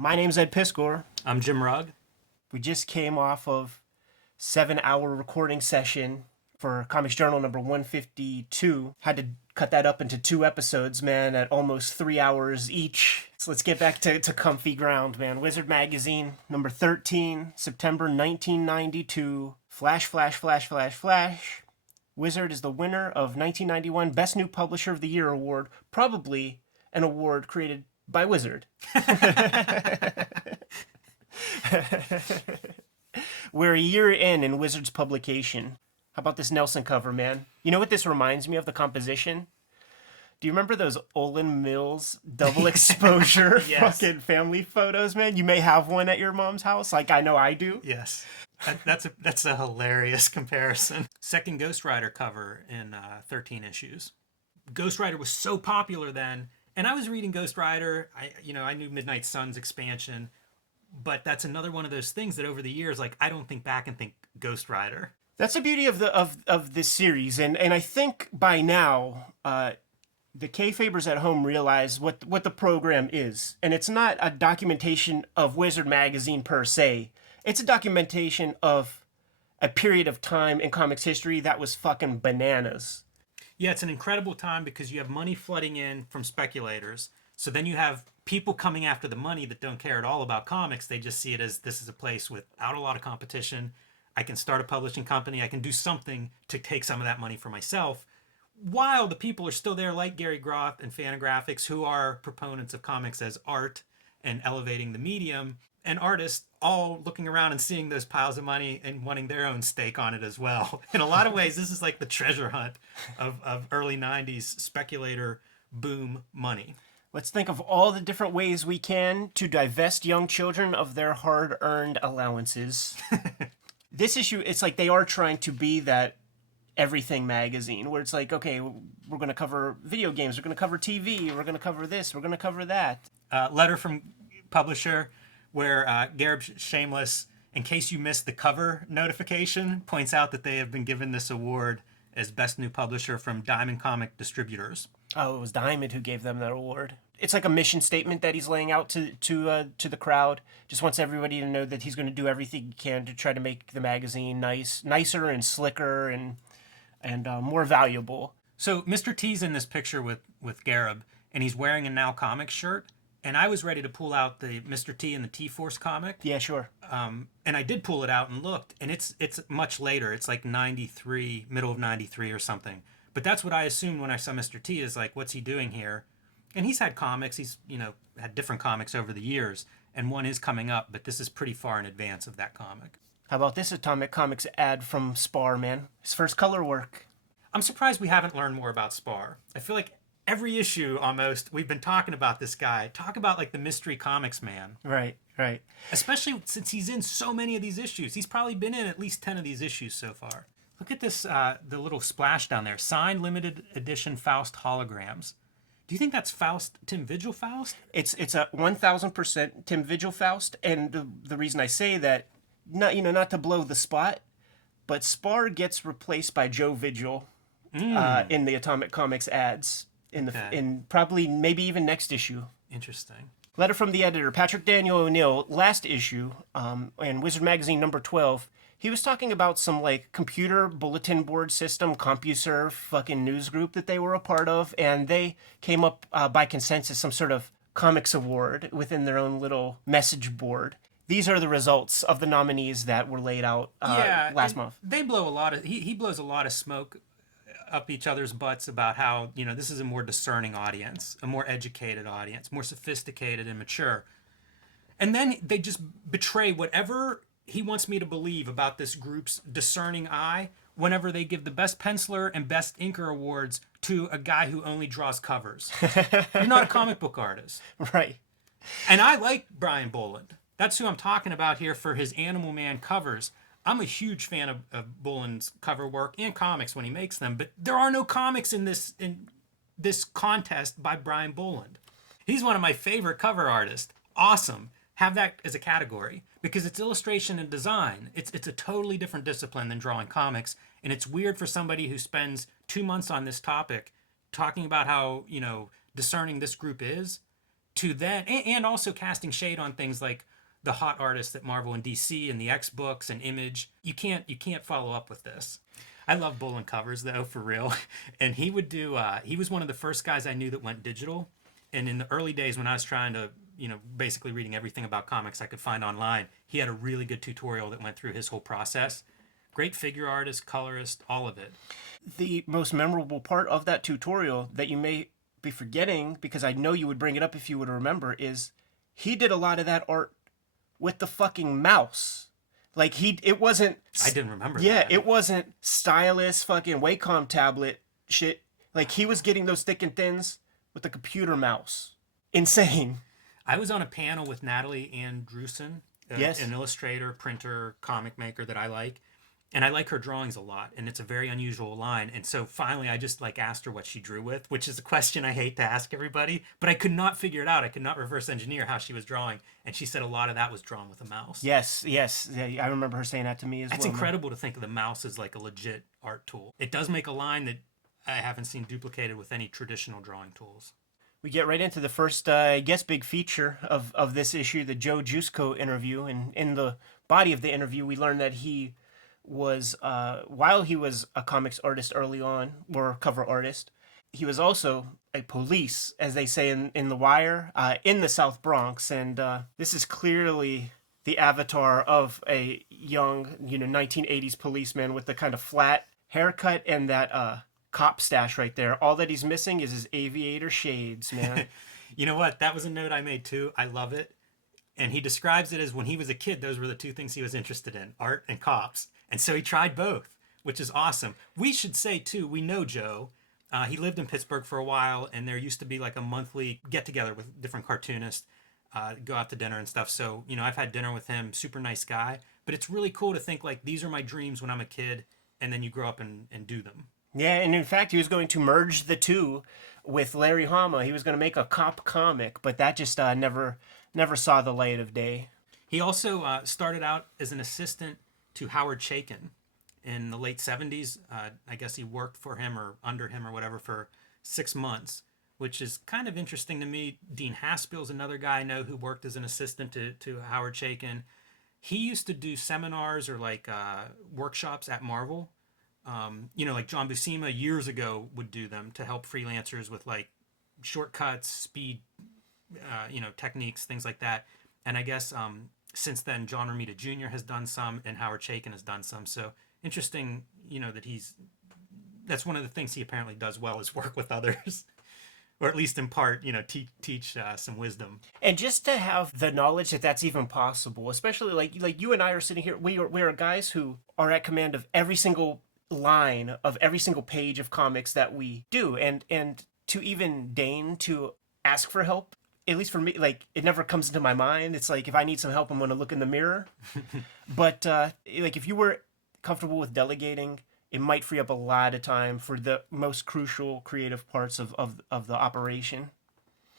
My name's Ed Piscor. I'm Jim Rugg. We just came off of 7-hour recording session for Comics Journal number 152. Had to cut that up into 2 episodes, man, at almost 3 hours each. So let's get back to comfy ground, man. Wizard Magazine, number 13, September 1992. Flash, flash, flash, flash, flash. Wizard is the winner of 1991 Best New Publisher of the Year award, probably an award created by Wizard. We're a year in Wizard's publication. How about this Nelson cover, man? You know what this reminds me of, the composition? Do you remember those Olin Mills double exposure Yes. fucking family photos, man? You may have one at your mom's house, like I know I do. Yes. That's a hilarious comparison. Second Ghost Rider cover in 13 issues. Ghost Rider was so popular then, and I was reading Ghost Rider. I knew Midnight Suns expansion, but that's another one of those things that over the years, like, I don't think back and think Ghost Rider. That's the beauty of this series, and I think by now the kayfabers at home realize what the program is, and it's not a documentation of Wizard Magazine per se. It's a documentation of a period of time in comics history that was fucking bananas. Yeah, it's an incredible time because you have money flooding in from speculators. So then you have people coming after the money that don't care at all about comics. They just see it as, this is a place without a lot of competition. I can start a publishing company. I can do something to take some of that money for myself. While the people are still there, like Gary Groth and Fantagraphics, who are proponents of comics as art and elevating the medium, and artists all looking around and seeing those piles of money and wanting their own stake on it as well. In a lot of ways, this is like the treasure hunt of early 90s speculator boom money. Let's think of all the different ways we can to divest young children of their hard-earned allowances. This issue, it's like they are trying to be that everything magazine, where it's like, okay, we're going to cover video games, we're going to cover TV, we're going to cover this, we're going to cover that. Letter from publisher where Gareb Shameless, in case you missed the cover notification, points out that they have been given this award as Best New Publisher from Diamond Comic Distributors. Oh, it was Diamond who gave them that award. It's like a mission statement that he's laying out to the crowd. Just wants everybody to know that he's going to do everything he can to try to make the magazine nicer and slicker and more valuable. So Mr. T's in this picture with Gareb, and he's wearing a Now Comics shirt. And I was ready to pull out the Mr. T and the T-Force comic. Yeah, sure. And I did pull it out and looked, and it's much later. It's like 93, middle of 93 or something. But that's what I assumed when I saw Mr. T, is like, what's he doing here? And he's had comics. He's, had different comics over the years, and one is coming up, but this is pretty far in advance of that comic. How about this Atomic Comics ad from Spar, man? His first color work. I'm surprised we haven't learned more about Spar. I feel like every issue almost we've been talking about this guy. Talk about like the mystery comics man. Right. Especially since he's in so many of these issues. He's probably been in at least 10 of these issues so far. Look at this, the little splash down there. Signed limited edition Faust holograms. Do you think that's Faust, Tim Vigil Faust? It's a 1,000% Tim Vigil Faust, and the reason I say that, not to blow the spot, but Spar gets replaced by Joe Vigil in the Atomic Comics ads. In probably maybe even next issue. Interesting. Letter from the editor, Patrick Daniel O'Neill, last issue, in Wizard Magazine number 12. He was talking about some like computer bulletin board system, CompuServe fucking news group that they were a part of, and they came up by consensus some sort of comics award within their own little message board. These are the results of the nominees that were laid out last month. They blow a lot of he blows a lot of smoke up each other's butts about how, this is a more discerning audience, a more educated audience, more sophisticated and mature. And then they just betray whatever he wants me to believe about this group's discerning eye whenever they give the best penciler and best inker awards to a guy who only draws covers. You're not a comic book artist. Right. And I like Brian Boland. That's who I'm talking about here for his Animal Man covers. I'm a huge fan of Boland's cover work and comics when he makes them, but there are no comics in this contest by Brian Boland. He's one of my favorite cover artists. Awesome. Have that as a category because it's illustration and design. It's a totally different discipline than drawing comics, and it's weird for somebody who spends 2 months on this topic talking about how, discerning this group is, to then, and also casting shade on things like the hot artists at Marvel and DC and the X books and Image. You can't follow up with this. I love Bullen covers though, for real. And he would do. He was one of the first guys I knew that went digital. And in the early days when I was trying to, basically reading everything about comics I could find online, he had a really good tutorial that went through his whole process. Great figure artist, colorist, all of it. The most memorable part of that tutorial that you may be forgetting, because I know you would bring it up if you would remember, is he did a lot of that art with the fucking mouse. Like it wasn't. I didn't remember. Yeah, that. It wasn't stylus fucking Wacom tablet shit. Like he was getting those thick and thins with the computer mouse. Insane. I was on a panel with Natalie Andrusen, yes, an illustrator, printer, comic maker that I like. And I like her drawings a lot, and it's a very unusual line. And so finally, I just asked her what she drew with, which is a question I hate to ask everybody, but I could not figure it out. I could not reverse engineer how she was drawing, and she said a lot of that was drawn with a mouse. Yes. Yeah, I remember her saying that to me as well. It's incredible to think of the mouse as like a legit art tool. It does make a line that I haven't seen duplicated with any traditional drawing tools. We get right into the first, big feature of this issue, the Joe Jusko interview. And in the body of the interview, we learn that he was, while he was a comics artist early on, or cover artist, he was also a police, as they say in The Wire, in the South Bronx. And this is clearly the avatar of a young, 1980s policeman with the kind of flat haircut and that cop stash right there. All that he's missing is his aviator shades, man. You know what? That was a note I made too. I love it. And he describes it as when he was a kid, those were the two things he was interested in, art and cops. And so he tried both, which is awesome. We should say, too, we know Joe. He lived in Pittsburgh for a while, and there used to be like a monthly get-together with different cartoonists, go out to dinner and stuff. So, I've had dinner with him, super nice guy. But it's really cool to think, like, these are my dreams when I'm a kid, and then you grow up and do them. Yeah, and in fact, he was going to merge the two with Larry Hama. He was going to make a cop comic, but that just never saw the light of day. He also started out as an assistant to Howard Chaykin in the late 70s. I guess he worked for him or under him or whatever for 6 months, which is kind of interesting to me. Dean Haspel's another guy I know who worked as an assistant to Howard Chaykin. He used to do seminars or workshops at Marvel. Like John Buscema years ago would do them to help freelancers with shortcuts, speed, techniques, things like that. And I guess since then, John Romita Jr. has done some, and Howard Chaykin has done some. So interesting, that that's one of the things he apparently does well is work with others, or at least in part, teach some wisdom. And just to have the knowledge that that's even possible, especially like you and I are sitting here, we are guys who are at command of every single line of every single page of comics that we do, and to even deign to ask for help. At least for me, it never comes into my mind. It's like, if I need some help, I'm going to look in the mirror. But, if you were comfortable with delegating, it might free up a lot of time for the most crucial creative parts of the operation.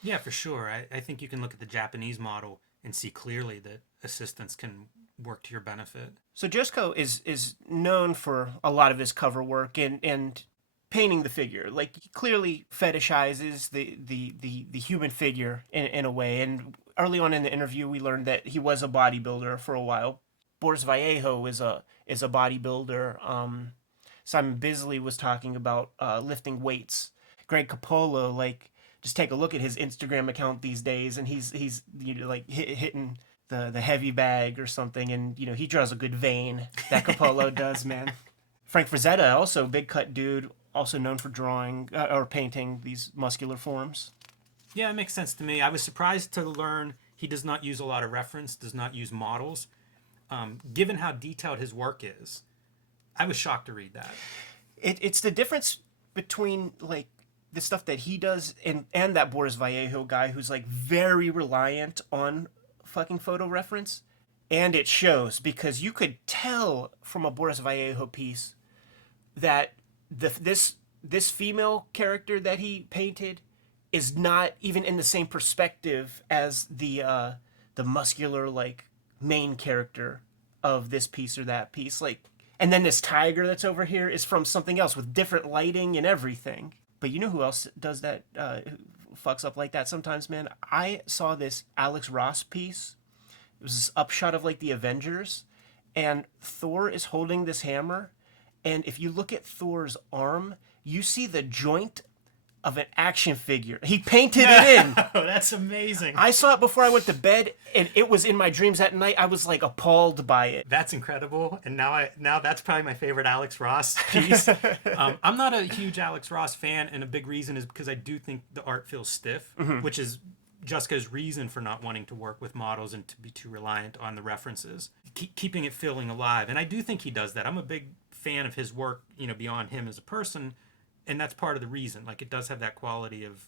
Yeah, for sure. I think you can look at the Japanese model and see clearly that assistants can work to your benefit. So Jusko is known for a lot of his cover work and painting the figure. He clearly fetishizes the human figure in a way. And early on in the interview, we learned that he was a bodybuilder for a while. Boris Vallejo is a bodybuilder. Simon Bisley was talking about lifting weights. Greg Capullo, just take a look at his Instagram account these days, and he's hitting the heavy bag or something, and he draws a good vein. That Capullo does, man. Frank Frazetta, also a big cut dude, also known for drawing or painting these muscular forms. Yeah, it makes sense to me. I was surprised to learn he does not use a lot of reference, does not use models. Given how detailed his work is, I was shocked to read that. It's the difference between the stuff that he does and that Boris Vallejo guy who's very reliant on fucking photo reference. And it shows, because you could tell from a Boris Vallejo piece that this female character that he painted is not even in the same perspective as the muscular main character of this piece or that piece. And then this tiger that's over here is from something else with different lighting and everything. But you know who else does that fucks up like that sometimes, man. I saw this Alex Ross piece. It was this upshot of like the Avengers, and Thor is holding this hammer, and if you look at Thor's arm, you see the joint of an action figure. He painted it in. Oh, that's amazing. I saw it before I went to bed, and it was in my dreams at night. I was like appalled by it. That's incredible, and now that's probably my favorite Alex Ross piece. I'm not a huge Alex Ross fan, and a big reason is because I do think the art feels stiff, which is Jusko's reason for not wanting to work with models and to be too reliant on the references, keeping it feeling alive. And I do think he does that. I'm a big fan of his work, beyond him as a person. And that's part of the reason. Like, it does have that quality of,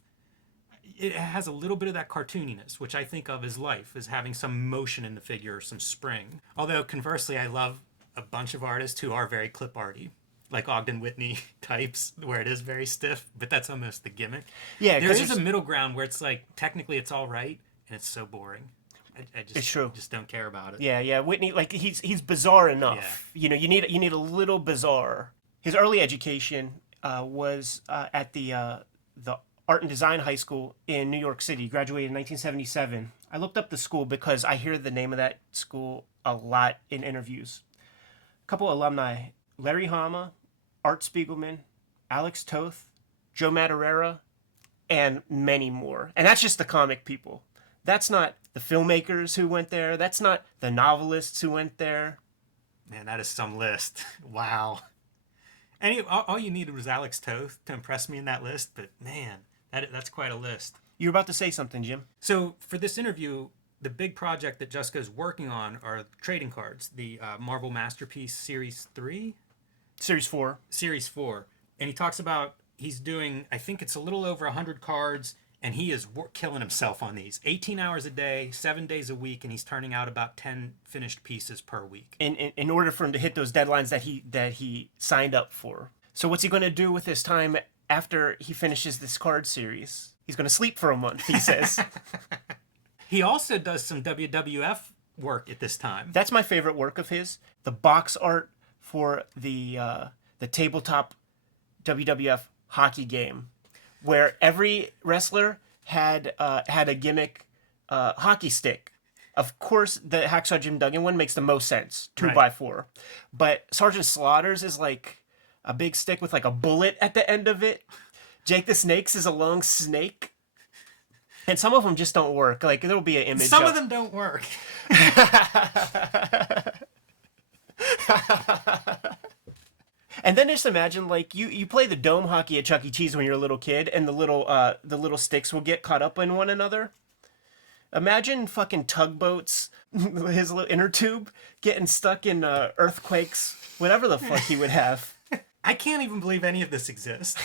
it has a little bit of that cartooniness, which I think of as life, as having some motion in the figure, some spring. Although, conversely, I love a bunch of artists who are very clip arty, like Ogden Whitney types, where it is very stiff, but that's almost the gimmick. Yeah, there is a middle ground where it's like, technically it's all right, and it's so boring. I just, it's true. Just don't care about it. Yeah. Whitney, like, he's bizarre enough. Yeah. You need a little bizarre. His early education was at the Art and Design High School in New York City. He graduated in 1977. I looked up the school because I hear the name of that school a lot in interviews. A couple alumni: Larry Hama, Art Spiegelman, Alex Toth, Joe Madureira, and many more. And that's just the comic people. That's not the filmmakers who went there. That's not the novelists who went there. Man, that is some list. Wow. All you needed was Alex Toth to impress me in that list, but man, that's quite a list. You were about to say something, Jim. So for this interview, the big project that Jusko's working on are trading cards, the Marvel Masterpiece Series 3? Series 4. Series 4. And he talks about he's doing, I think it's a little over 100 cards, and he is killing himself on these. 18 hours a day, 7 days a week, and he's turning out about 10 finished pieces per week. In order for him to hit those deadlines that he signed up for. So what's he going to do with his time after he finishes this card series? He's going to sleep for a month, he says. He also does some WWF work at this time. That's my favorite work of his. The box art for the tabletop WWF hockey game, where every wrestler had a gimmick hockey stick. Of course, the Hacksaw Jim Duggan one makes the most sense, 2x4. But Sergeant Slaughter's is like a big stick with like a bullet at the end of it. Jake the Snake's is a long snake. And some of them just don't work. Like, there'll be an image. Some of them don't work. And then just imagine, like, you play the dome hockey at Chuck E. Cheese when you're a little kid, and the little sticks will get caught up in one another. Imagine fucking tugboats, his little inner tube, getting stuck in earthquakes, whatever the fuck he would have. I can't even believe any of this exists.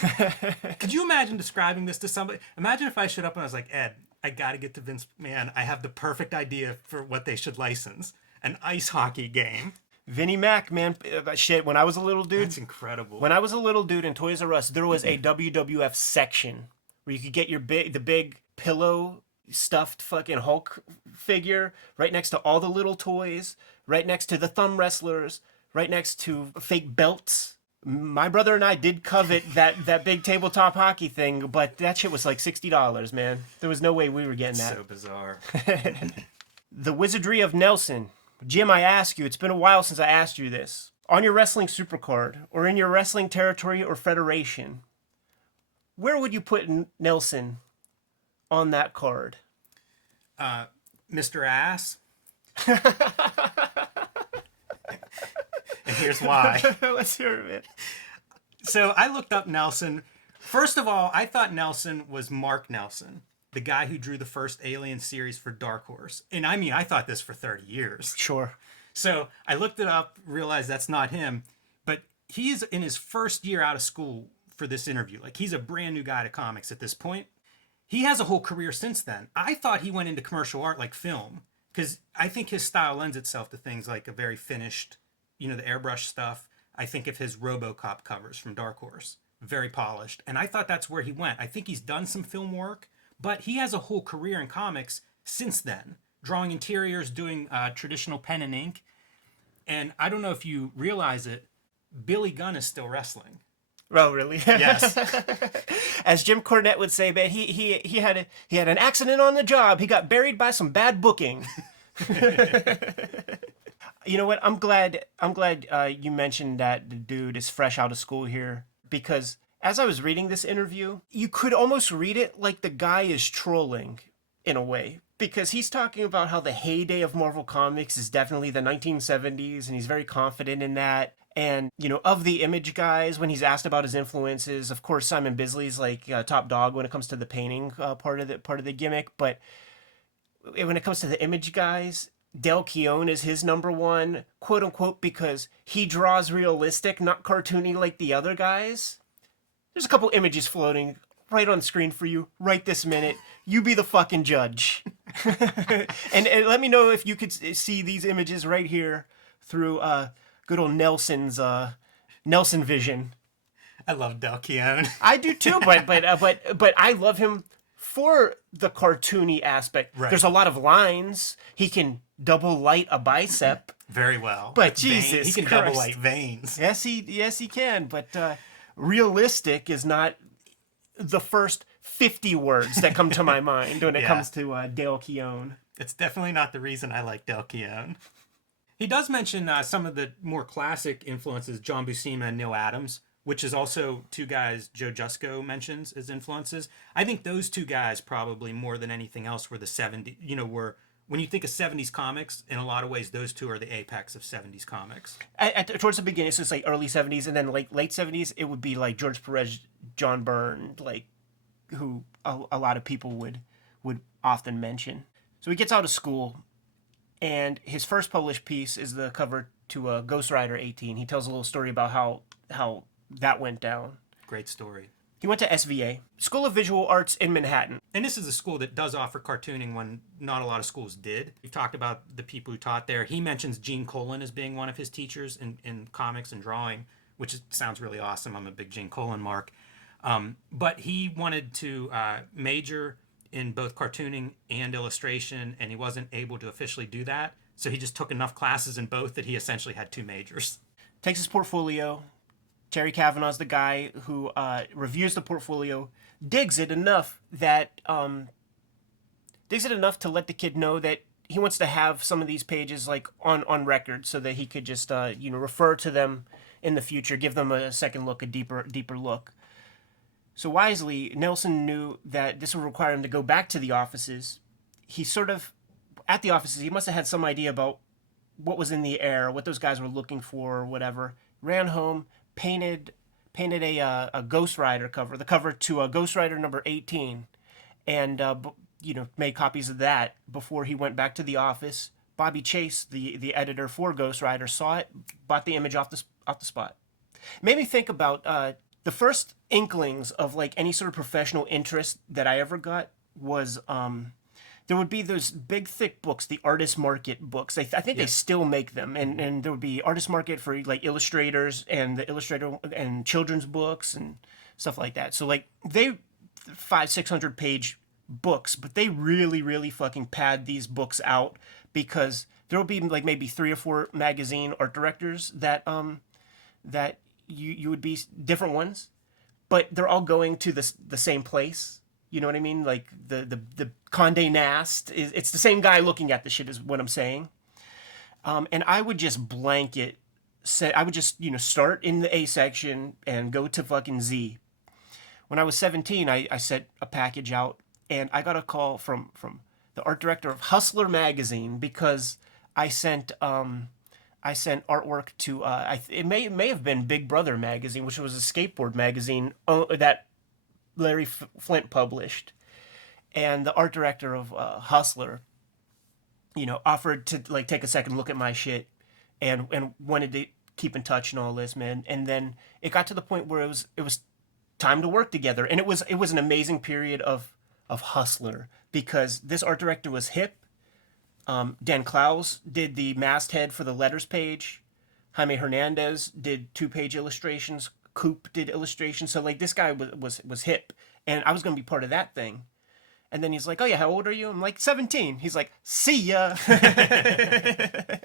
Could you imagine describing this to somebody? Imagine if I showed up and I was like, Ed, I gotta get to Vince McMahon. I have the perfect idea for what they should license. An ice hockey game. Vinnie Mac, man, shit, when I was a little dude. That's incredible. When I was a little dude in Toys R Us, there was a WWF section where you could get the big pillow stuffed fucking Hulk figure right next to all the little toys, right next to the thumb wrestlers, right next to fake belts. My brother and I did covet that big tabletop hockey thing, but that shit was like $60, man. There was no way we were getting that. So bizarre. The Wizardry of Nelson. Jim, I ask you, it's been a while since I asked you this. On your wrestling supercard, or in your wrestling territory or federation, where would you put Nelson on that card? Mr. Ass. And here's why. Let's hear it. So I looked up Nelson. First of all, I thought Nelson was Mark Nelson, the guy who drew the first Alien series for Dark Horse. And I mean, I thought this for 30 years. Sure. So I looked it up, realized that's not him. But he's in his first year out of school for this interview. Like, he's a brand new guy to comics at this point. He has a whole career since then. I thought he went into commercial art like film, because I think his style lends itself to things like a very finished, the airbrush stuff. I think of his RoboCop covers from Dark Horse, very polished. And I thought that's where he went. I think he's done some film work, but he has a whole career in comics since then, drawing interiors, doing traditional pen and ink. And I don't know if you realize it, Billy Gunn is still wrestling. Oh, really? Yes. As Jim Cornette would say, man, he had an accident on the job. He got buried by some bad booking. You know what? I'm glad you mentioned that the dude is fresh out of school here, because as I was reading this interview, you could almost read it like the guy is trolling in a way, because he's talking about how the heyday of Marvel Comics is definitely the 1970s, and he's very confident in that. And, you know, of the Image guys, when he's asked about his influences, of course Simon Bisley's like top dog when it comes to the painting part of the gimmick. But when it comes to the Image guys, Del Keown is his number one, quote unquote, because he draws realistic, not cartoony like the other guys. There's a couple images floating right on screen for you right this minute. You be the fucking judge. and let me know if you could see these images right here through good old Nelson's Nelson vision. I love Del Keown. I do too, but I love him for the cartoony aspect. Right. There's a lot of lines. He can double light a bicep. Very well. But With Jesus he can Christ. double light veins. Yes, he can. But realistic is not the first 50 words that come to my mind when it comes to Dale Keown. It's definitely not the reason I like Del Keown. He does mention some of the more classic influences, John Buscema and Neil Adams, which is also two guys Joe Jusko mentions as influences. I think those two guys probably more than anything else were the 70s, were, when you think of 70s comics, in a lot of ways, those two are the apex of 70s comics. Towards the beginning, so it's like early 70s, and then like late 70s, it would be like George Perez, John Byrne, like who a lot of people would often mention. So he gets out of school, and his first published piece is the cover to Ghost Rider 18. He tells a little story about how that went down. Great story. He went to SVA, School of Visual Arts in Manhattan. And this is a school that does offer cartooning when not a lot of schools did. We've talked about the people who taught there. He mentions Gene Colan as being one of his teachers in comics and drawing, which sounds really awesome. I'm a big Gene Colan mark. But he wanted to major in both cartooning and illustration, and he wasn't able to officially do that. So he just took enough classes in both that he essentially had two majors. Takes his portfolio. Terry Kavanaugh's the guy who reviews the portfolio, digs it enough to let the kid know that he wants to have some of these pages like on record, so that he could just refer to them in the future, give them a second look, a deeper look. So wisely, Nelson knew that this would require him to go back to the offices. He at the offices, he must have had some idea about what was in the air, what those guys were looking for, or whatever. Ran home, painted a Ghost Rider cover, the cover to a Ghost Rider number 18, and made copies of that before he went back to the office. Bobby Chase, the editor for Ghost Rider, saw it, bought the image off the spot. Made me think about the first inklings of like any sort of professional interest that I ever got was there would be those big thick books, the Artist Market books. I think they still make them, and there would be Artist Market for like illustrators and the illustrator and children's books and stuff like that. So like they 500-600 page books, but they really really fucking pad these books out, because there will be like maybe 3 or 4 magazine art directors that you would be different ones, but they're all going to the same place. You know what I mean? Like the Condé Nast it's the same guy looking at the shit, is what I'm saying. And I would just blanket say, I would just start in the A section and go to fucking Z. When I was 17, I sent a package out, and I got a call from the art director of Hustler magazine, because I sent artwork to it may have been Big Brother magazine, which was a skateboard magazine that Larry Flint published, and the art director of Hustler, offered to like take a second look at my shit, and wanted to keep in touch and all this, man. And then it got to the point where it was time to work together, and it was an amazing period of Hustler, because this art director was hip. Dan Clowes did the masthead for the letters page. Jaime Hernandez did 2-page illustrations. Coop did illustrations. So like this guy was hip, and I was going to be part of that thing. And then he's like, "Oh yeah, how old are you?" I'm like, 17. He's like, "See ya." I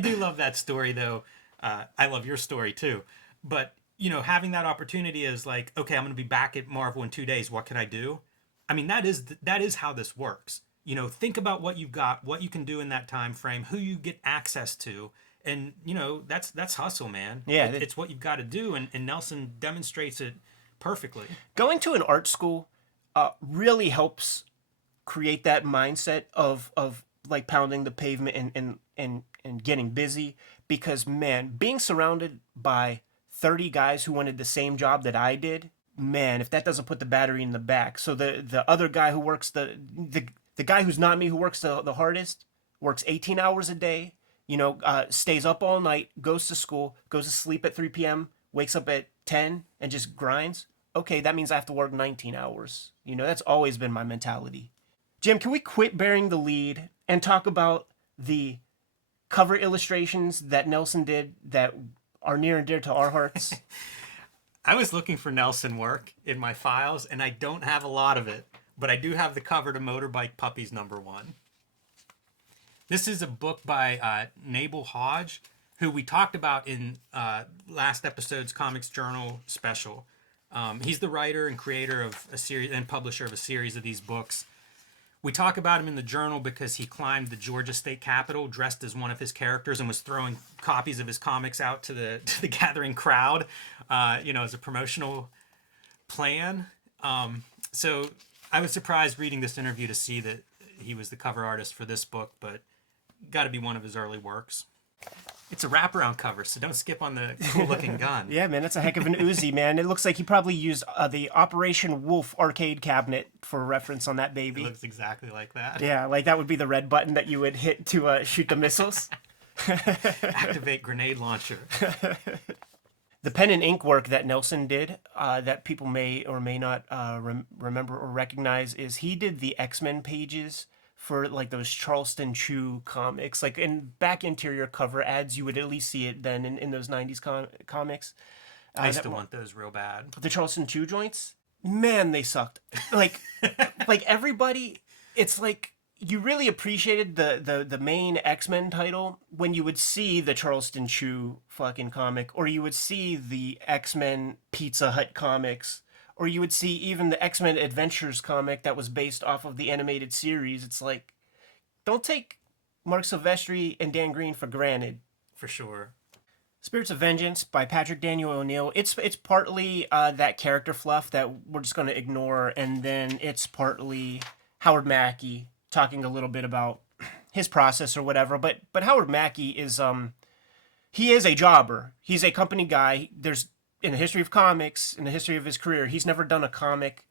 do love that story though. I love your story too. But having that opportunity is like, okay, I'm going to be back at Marvel in 2 days. What can I do? I mean, that is how this works. Think about what you've got, what you can do in that time frame, who you get access to, and that's hustle, man. Yeah, It's what you've got to do, and Nelson demonstrates it perfectly. going to an art school really helps create that mindset of like pounding the pavement and getting busy, because man, being surrounded by 30 guys who wanted the same job that I did, man, if that doesn't put the battery in the back. So the other guy who works the guy who's not me, who works the hardest, works 18 hours a day, stays up all night, goes to school, goes to sleep at 3 p.m., wakes up at 10 and just grinds. Okay, that means I have to work 19 hours. That's always been my mentality. Jim, can we quit bearing the lead and talk about the cover illustrations that Nelson did that are near and dear to our hearts? I was looking for Nelson work in my files, and I don't have a lot of it, but I do have the cover to Motorbike Puppies #1. This is a book by Nabal Hodge, who we talked about in last episode's Comics Journal special. He's the writer and creator of a series and publisher of a series of these books. We talk about him in the journal because he climbed the Georgia State Capitol dressed as one of his characters and was throwing copies of his comics out to the gathering crowd, as a promotional plan. So I was surprised reading this interview to see that he was the cover artist for this book, but got to be one of his early works. It's a wraparound cover, so don't skip on the cool-looking gun. Yeah, man, that's a heck of an Uzi, man. It looks like he probably used the Operation Wolf arcade cabinet for reference on that baby. It looks exactly like that. Yeah, like that would be the red button that you would hit to shoot the missiles. Activate grenade launcher. The pen and ink work that Nelson did, that people may or may not remember or recognize, is he did the X-Men pages for like those Charleston Chew comics. Like in back interior cover ads, you would at least see it then in those 90s comics. I used to want those real bad. The Charleston Chew joints, man, they sucked. Like, like everybody, it's like you really appreciated the main X-Men title when you would see the Charleston Chew fucking comic, or you would see the X-Men Pizza Hut comics, or you would see even the X-Men Adventures comic that was based off of the animated series. It's like, don't take Mark Silvestri and Dan Green for granted. For sure. Spirits of Vengeance by Patrick Daniel O'Neill. It's partly that character fluff that we're just going to ignore, and then it's partly Howard Mackie talking a little bit about his process or whatever. But Howard Mackie is he is a jobber. He's a company guy. There's, in the history of comics, in the history of his career, he's never done a comic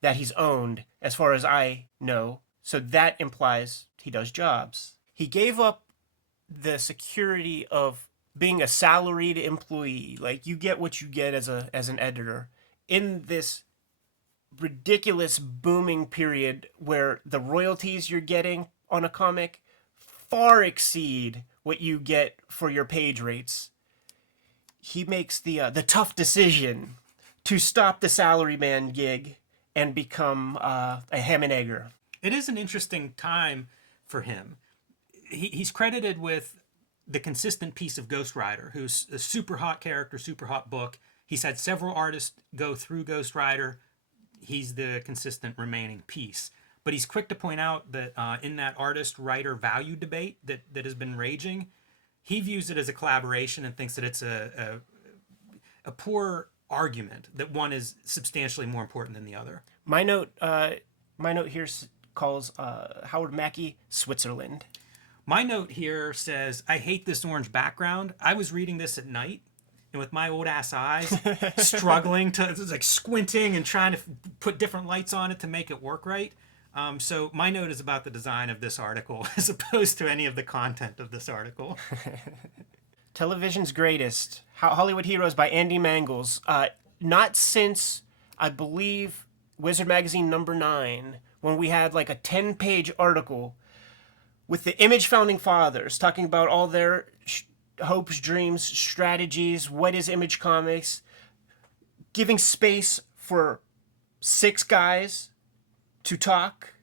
that he's owned, as far as I know. So that implies he does jobs. He gave up the security of being a salaried employee. Like, you get what you get as an editor in this ridiculous booming period where the royalties you're getting on a comic far exceed what you get for your page rates. He makes the tough decision to stop the salaryman gig and become a ham and egger. It is an interesting time for him. He's credited with the consistent piece of Ghost Rider, who's a super hot character, super hot book. He's had several artists go through Ghost Rider. He's the consistent remaining piece. But he's quick to point out that in that artist-writer value debate that has been raging, he views it as a collaboration and thinks that it's a poor argument, that one is substantially more important than the other. My note here calls Howard Mackie Switzerland. My note here says, I hate this orange background. I was reading this at night, and with my old ass eyes, struggling to, like squinting and trying to put different lights on it to make it work right. So my note is about the design of this article as opposed to any of the content of this article. Television's Greatest, Hollywood Heroes by Andy Mangels. Not since, I believe, Wizard Magazine #9, when we had like a 10-page article with the Image Founding Fathers talking about all their hopes, dreams, strategies, what is Image Comics, giving space for 6 guys to talk.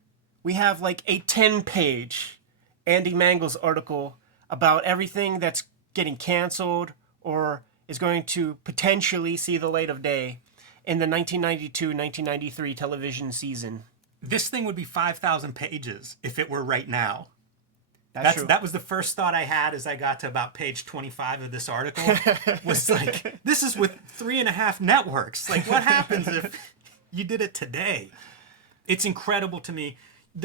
We have like a 10-page Andy Mangels article about everything that's getting canceled or is going to potentially see the light of day in the 1992-1993 television season. This thing would be 5,000 pages if it were right now. That's true. That was the first thought I had as I got to about page 25 of this article. Was like, this is with 3.5 networks. Like, what happens if you did it today? It's incredible to me.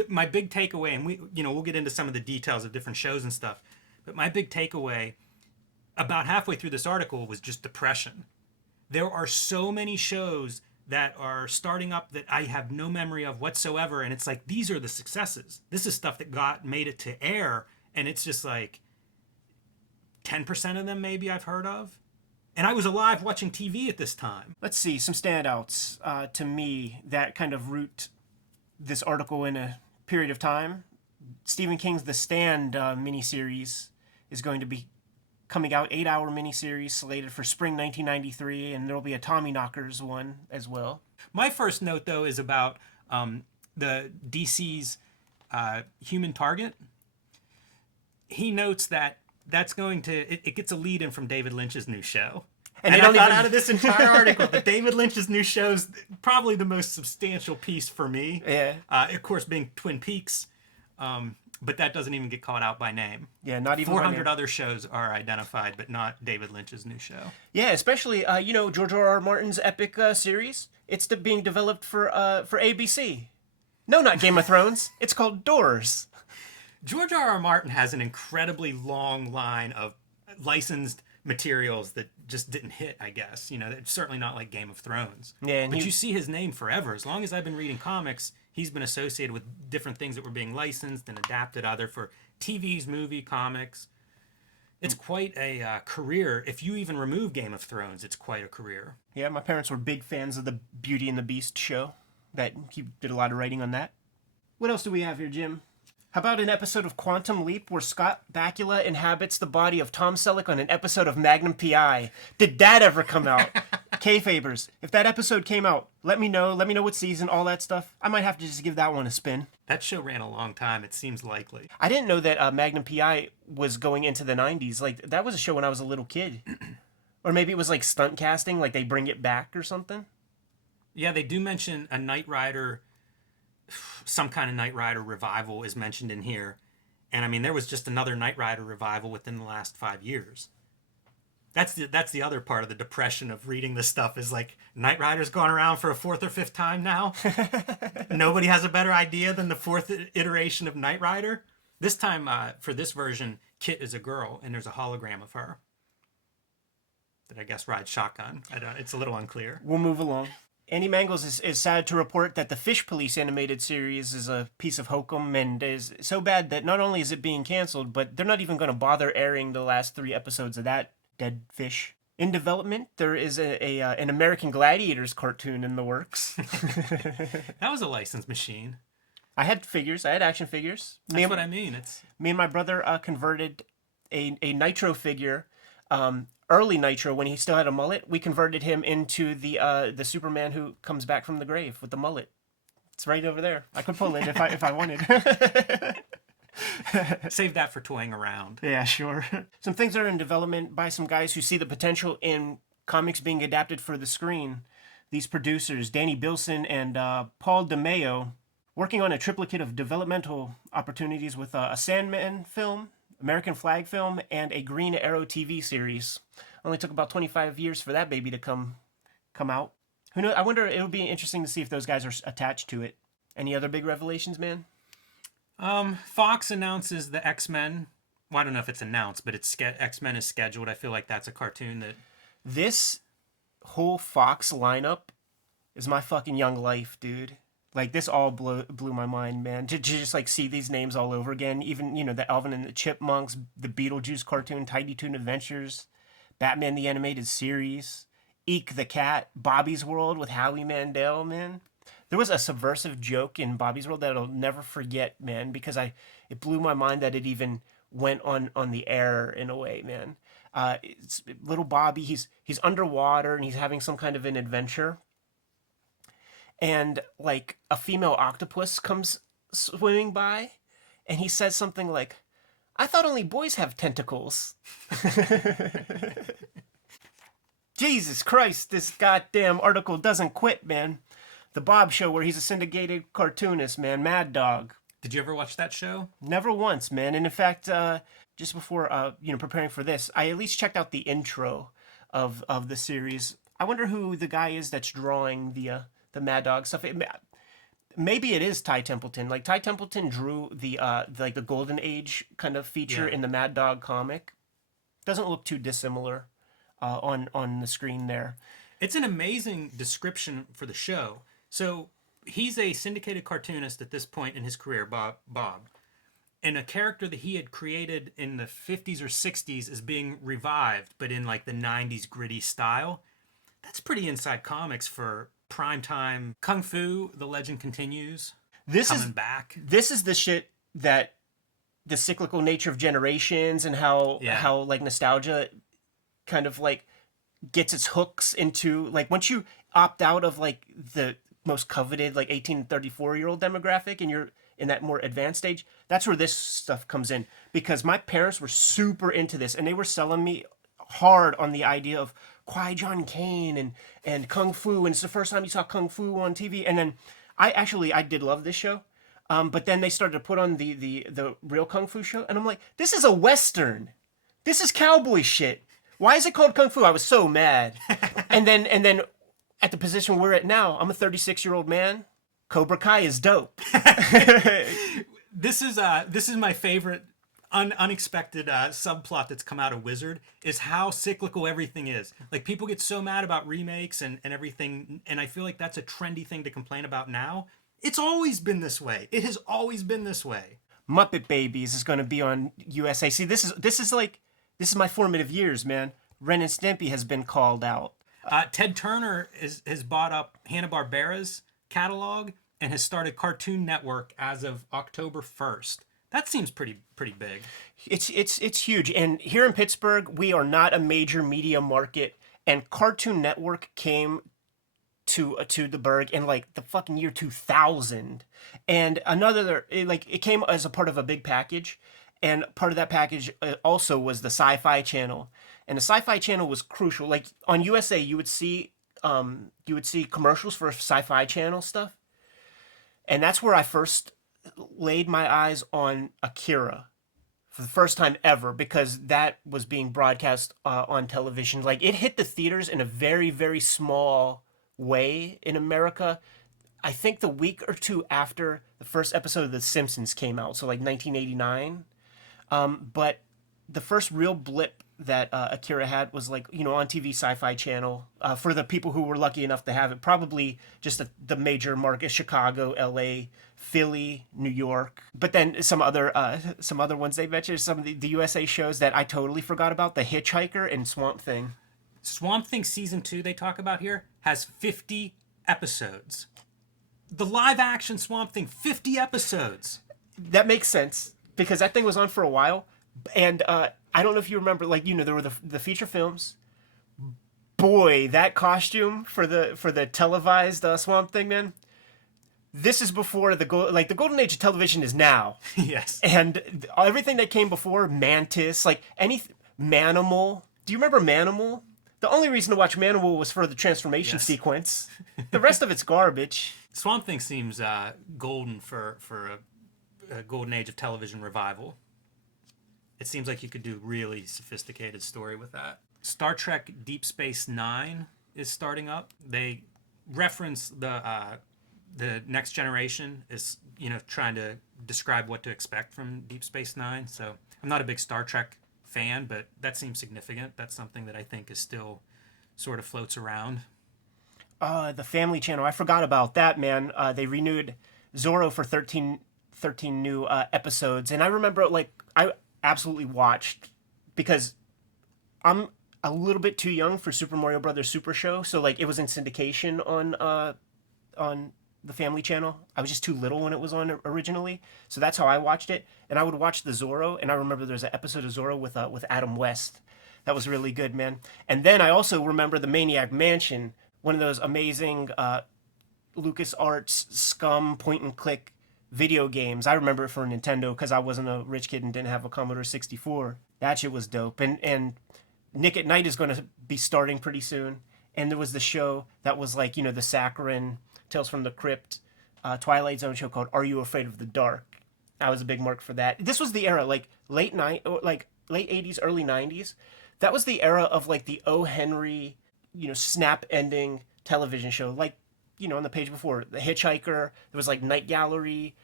My big takeaway, and we'll get into some of the details of different shows and stuff, but my big takeaway about halfway through this article was just depression. There are so many shows that are starting up that I have no memory of whatsoever, and it's like, these are the successes. This is stuff that made it to air, and it's just like 10% of them maybe I've heard of. And I was alive watching TV at this time. Let's see, some standouts to me that kind of root this article in a period of time. Stephen King's The Stand miniseries is going to be coming out, 8-hour miniseries slated for spring 1993, and there'll be a Tommyknockers one as well. My first note, though, is about the DC's Human Target. He notes that that's going to, it gets a lead in from David Lynch's new show. And I thought out of this entire article that David Lynch's new show is probably the most substantial piece for me. Yeah. Of course, being Twin Peaks. But that doesn't even get called out by name. Yeah, not even 400 other shows are identified, but not David Lynch's new show. Yeah, especially George R.R. Martin's epic series. It's being developed for ABC. No, not Game of Thrones. It's called Doors. George R.R. Martin has an incredibly long line of licensed materials that just didn't hit, I guess. It's certainly not like Game of Thrones. Yeah, but you see his name forever. As long as I've been reading comics, he's been associated with different things that were being licensed and adapted either for TVs, movie, comics. It's quite a career. If you even remove Game of Thrones, it's quite a career. Yeah, my parents were big fans of the Beauty and the Beast show. That he did a lot of writing on that. What else do we have here, Jim? How about an episode of Quantum Leap where Scott Bakula inhabits the body of Tom Selleck on an episode of Magnum P.I.? Did that ever come out? Kayfabers, if that episode came out, let me know. Let me know what season, all that stuff. I might have to just give that one a spin. That show ran a long time. It seems likely. I didn't know that Magnum P.I. was going into the 90s. Like, that was a show when I was a little kid. Or maybe it was like stunt casting, like they bring it back or something. Yeah, they do mention a Knight Rider, some kind of Knight Rider revival is mentioned in here. And I mean, there was just another Knight Rider revival within the last 5 years. That's the other part of the depression of reading this stuff is like, Knight Rider's gone around for a 4th or 5th time now. Nobody has a better idea than the 4th iteration of Knight Rider. This time, for this version, Kit is a girl, and there's a hologram of her that I guess rides shotgun. It's a little unclear. We'll move along. Andy Mangles is sad to report that the Fish Police animated series is a piece of hokum and is so bad that not only is it being canceled, but they're not even going to bother airing the last 3 episodes of that dead fish. In development, there is an American Gladiators cartoon in the works. That was a licensed machine. I had figures. I had action figures. That's what I mean. Me and my brother converted a Nitro figure, early Nitro when he still had a mullet. We converted him into the Superman who comes back from the grave with the mullet. It's right over there. I could pull it if I wanted. Save that for toying around. Yeah, sure. Some things are in development by some guys who see the potential in comics being adapted for the screen. These producers, Danny Bilson and Paul DeMeo, working on a triplicate of developmental opportunities with a Sandman film, American Flag film, and a Green Arrow TV series. Only took about 25 years for that baby to come out. Who knows? I wonder, it would be interesting to see if those guys are attached to it. Any other big revelations, man? Fox announces the X-Men. Well, I don't know if it's announced, but X-Men is scheduled. I feel like that's a cartoon that... This whole Fox lineup is my fucking young life, dude. Like, this all blew my mind, man. To just, like, see these names all over again. Even, the Alvin and the Chipmunks, the Beetlejuice cartoon, Tiny Toon Adventures, Batman the Animated Series, Eek the Cat, Bobby's World with Howie Mandel, man. There was a subversive joke in Bobby's World that I'll never forget, man, because it blew my mind that it even went on the air in a way, man. It's little Bobby, he's underwater and he's having some kind of an adventure. And like a female octopus comes swimming by and he says something like, "I thought only boys have tentacles." Jesus Christ, this goddamn article doesn't quit, man. The Bob Show, where he's a syndicated cartoonist, man. Mad Dog. Did you ever watch that show? Never once, man. And in fact, just before preparing for this, I at least checked out the intro of the series. I wonder who the guy is that's drawing the Mad Dog stuff. Maybe it is Ty Templeton. Like Ty Templeton drew the like the Golden Age kind of feature in the Mad Dog comic. Doesn't look too dissimilar on the screen there. It's an amazing description for the show. So he's a syndicated cartoonist at this point in his career, Bob. And a character that he had created in the 50s or 60s is being revived, but in like the 90s gritty style. That's pretty inside comics for primetime Kung Fu. The legend continues. Coming back. This is the shit that the cyclical nature of generations and how like nostalgia kind of like gets its hooks into, like, once you opt out of like the most coveted like 18-34-year-old demographic and you're in that more advanced stage, that's where this stuff comes in. Because my parents were super into this and they were selling me hard on the idea of Qui-Gon Kane and Kung Fu, and it's the first time you saw Kung Fu on TV. And then I did love this show, but then they started to put on the real Kung Fu show, and I'm like, this is a Western, this is cowboy shit. Why is it called Kung Fu? I was so mad. and then at the position we're at now, I'm a 36-year-old man. Cobra Kai is dope. This is my favorite unexpected subplot that's come out of Wizard, is how cyclical everything is. Like, people get so mad about remakes and everything, and I feel like that's a trendy thing to complain about now. It's always been this way. It has always been this way. Muppet Babies is going to be on USA. See, this is my formative years, man. Ren and Stimpy has been called out. Ted Turner has bought up Hanna-Barbera's catalog and has started Cartoon Network as of October 1st. That seems pretty big. It's huge. And here in Pittsburgh, we are not a major media market, and Cartoon Network came to the burg in like the fucking year 2000. And it came as a part of a big package. And part of that package also was the Sci-Fi Channel. And the Sci-Fi Channel was crucial. Like on USA, you would see commercials for Sci-Fi Channel stuff. And that's where I first laid my eyes on Akira for the first time ever, because that was being broadcast on television. Like, it hit the theaters in a very, very small way in America. I think the week or two after the first episode of The Simpsons came out, so like 1989. But the first real blip that Akira had was like, on TV Sci-Fi Channel, for the people who were lucky enough to have it. Probably just the major markets: Chicago, LA, Philly, New York. But then some other ones they mentioned, some of the USA shows that I totally forgot about: The Hitchhiker and Swamp Thing. Swamp Thing season 2 they talk about here has 50 episodes. The live action Swamp Thing, 50 episodes. That makes sense, because that thing was on for a while. And I don't know if you remember, like, there were the feature films. Boy, that costume for the televised Swamp Thing, man. This is before the golden age of television is now. Yes. And everything that came before, Mantis, like Manimal. Do you remember Manimal? The only reason to watch Manimal was for the transformation sequence. The rest of it's garbage. Swamp Thing seems golden for a golden age of television revival. It seems like you could do really sophisticated story with that. Star Trek Deep Space Nine is starting up. They reference the Next Generation is, trying to describe what to expect from Deep Space Nine. So I'm not a big Star Trek fan, but that seems significant. That's something that I think is still sort of floats around. The Family Channel. I forgot about that, man. They renewed Zorro for 13 new episodes. And I remember, like, I absolutely watched, because I'm a little bit too young for Super Mario Brothers Super Show. So, like, it was in syndication on the Family Channel. I was just too little when it was on originally. So that's how I watched it. And I would watch the Zorro. And I remember there's an episode of Zorro with Adam West. That was really good, man. And then I also remember the Maniac Mansion, one of those amazing LucasArts scum point-and-click video games. I remember it for Nintendo because I wasn't a rich kid and didn't have a Commodore 64. That shit was dope. And Nick at Night is going to be starting pretty soon. And there was the show that was like, the saccharine Tales from the Crypt, Twilight Zone show called Are You Afraid of the Dark? I was a big mark for that. This was the era, like late 80s, early 90s. That was the era of like the O. Henry, snap ending television show. Like, on the page before, The Hitchhiker, there was like Night Gallery,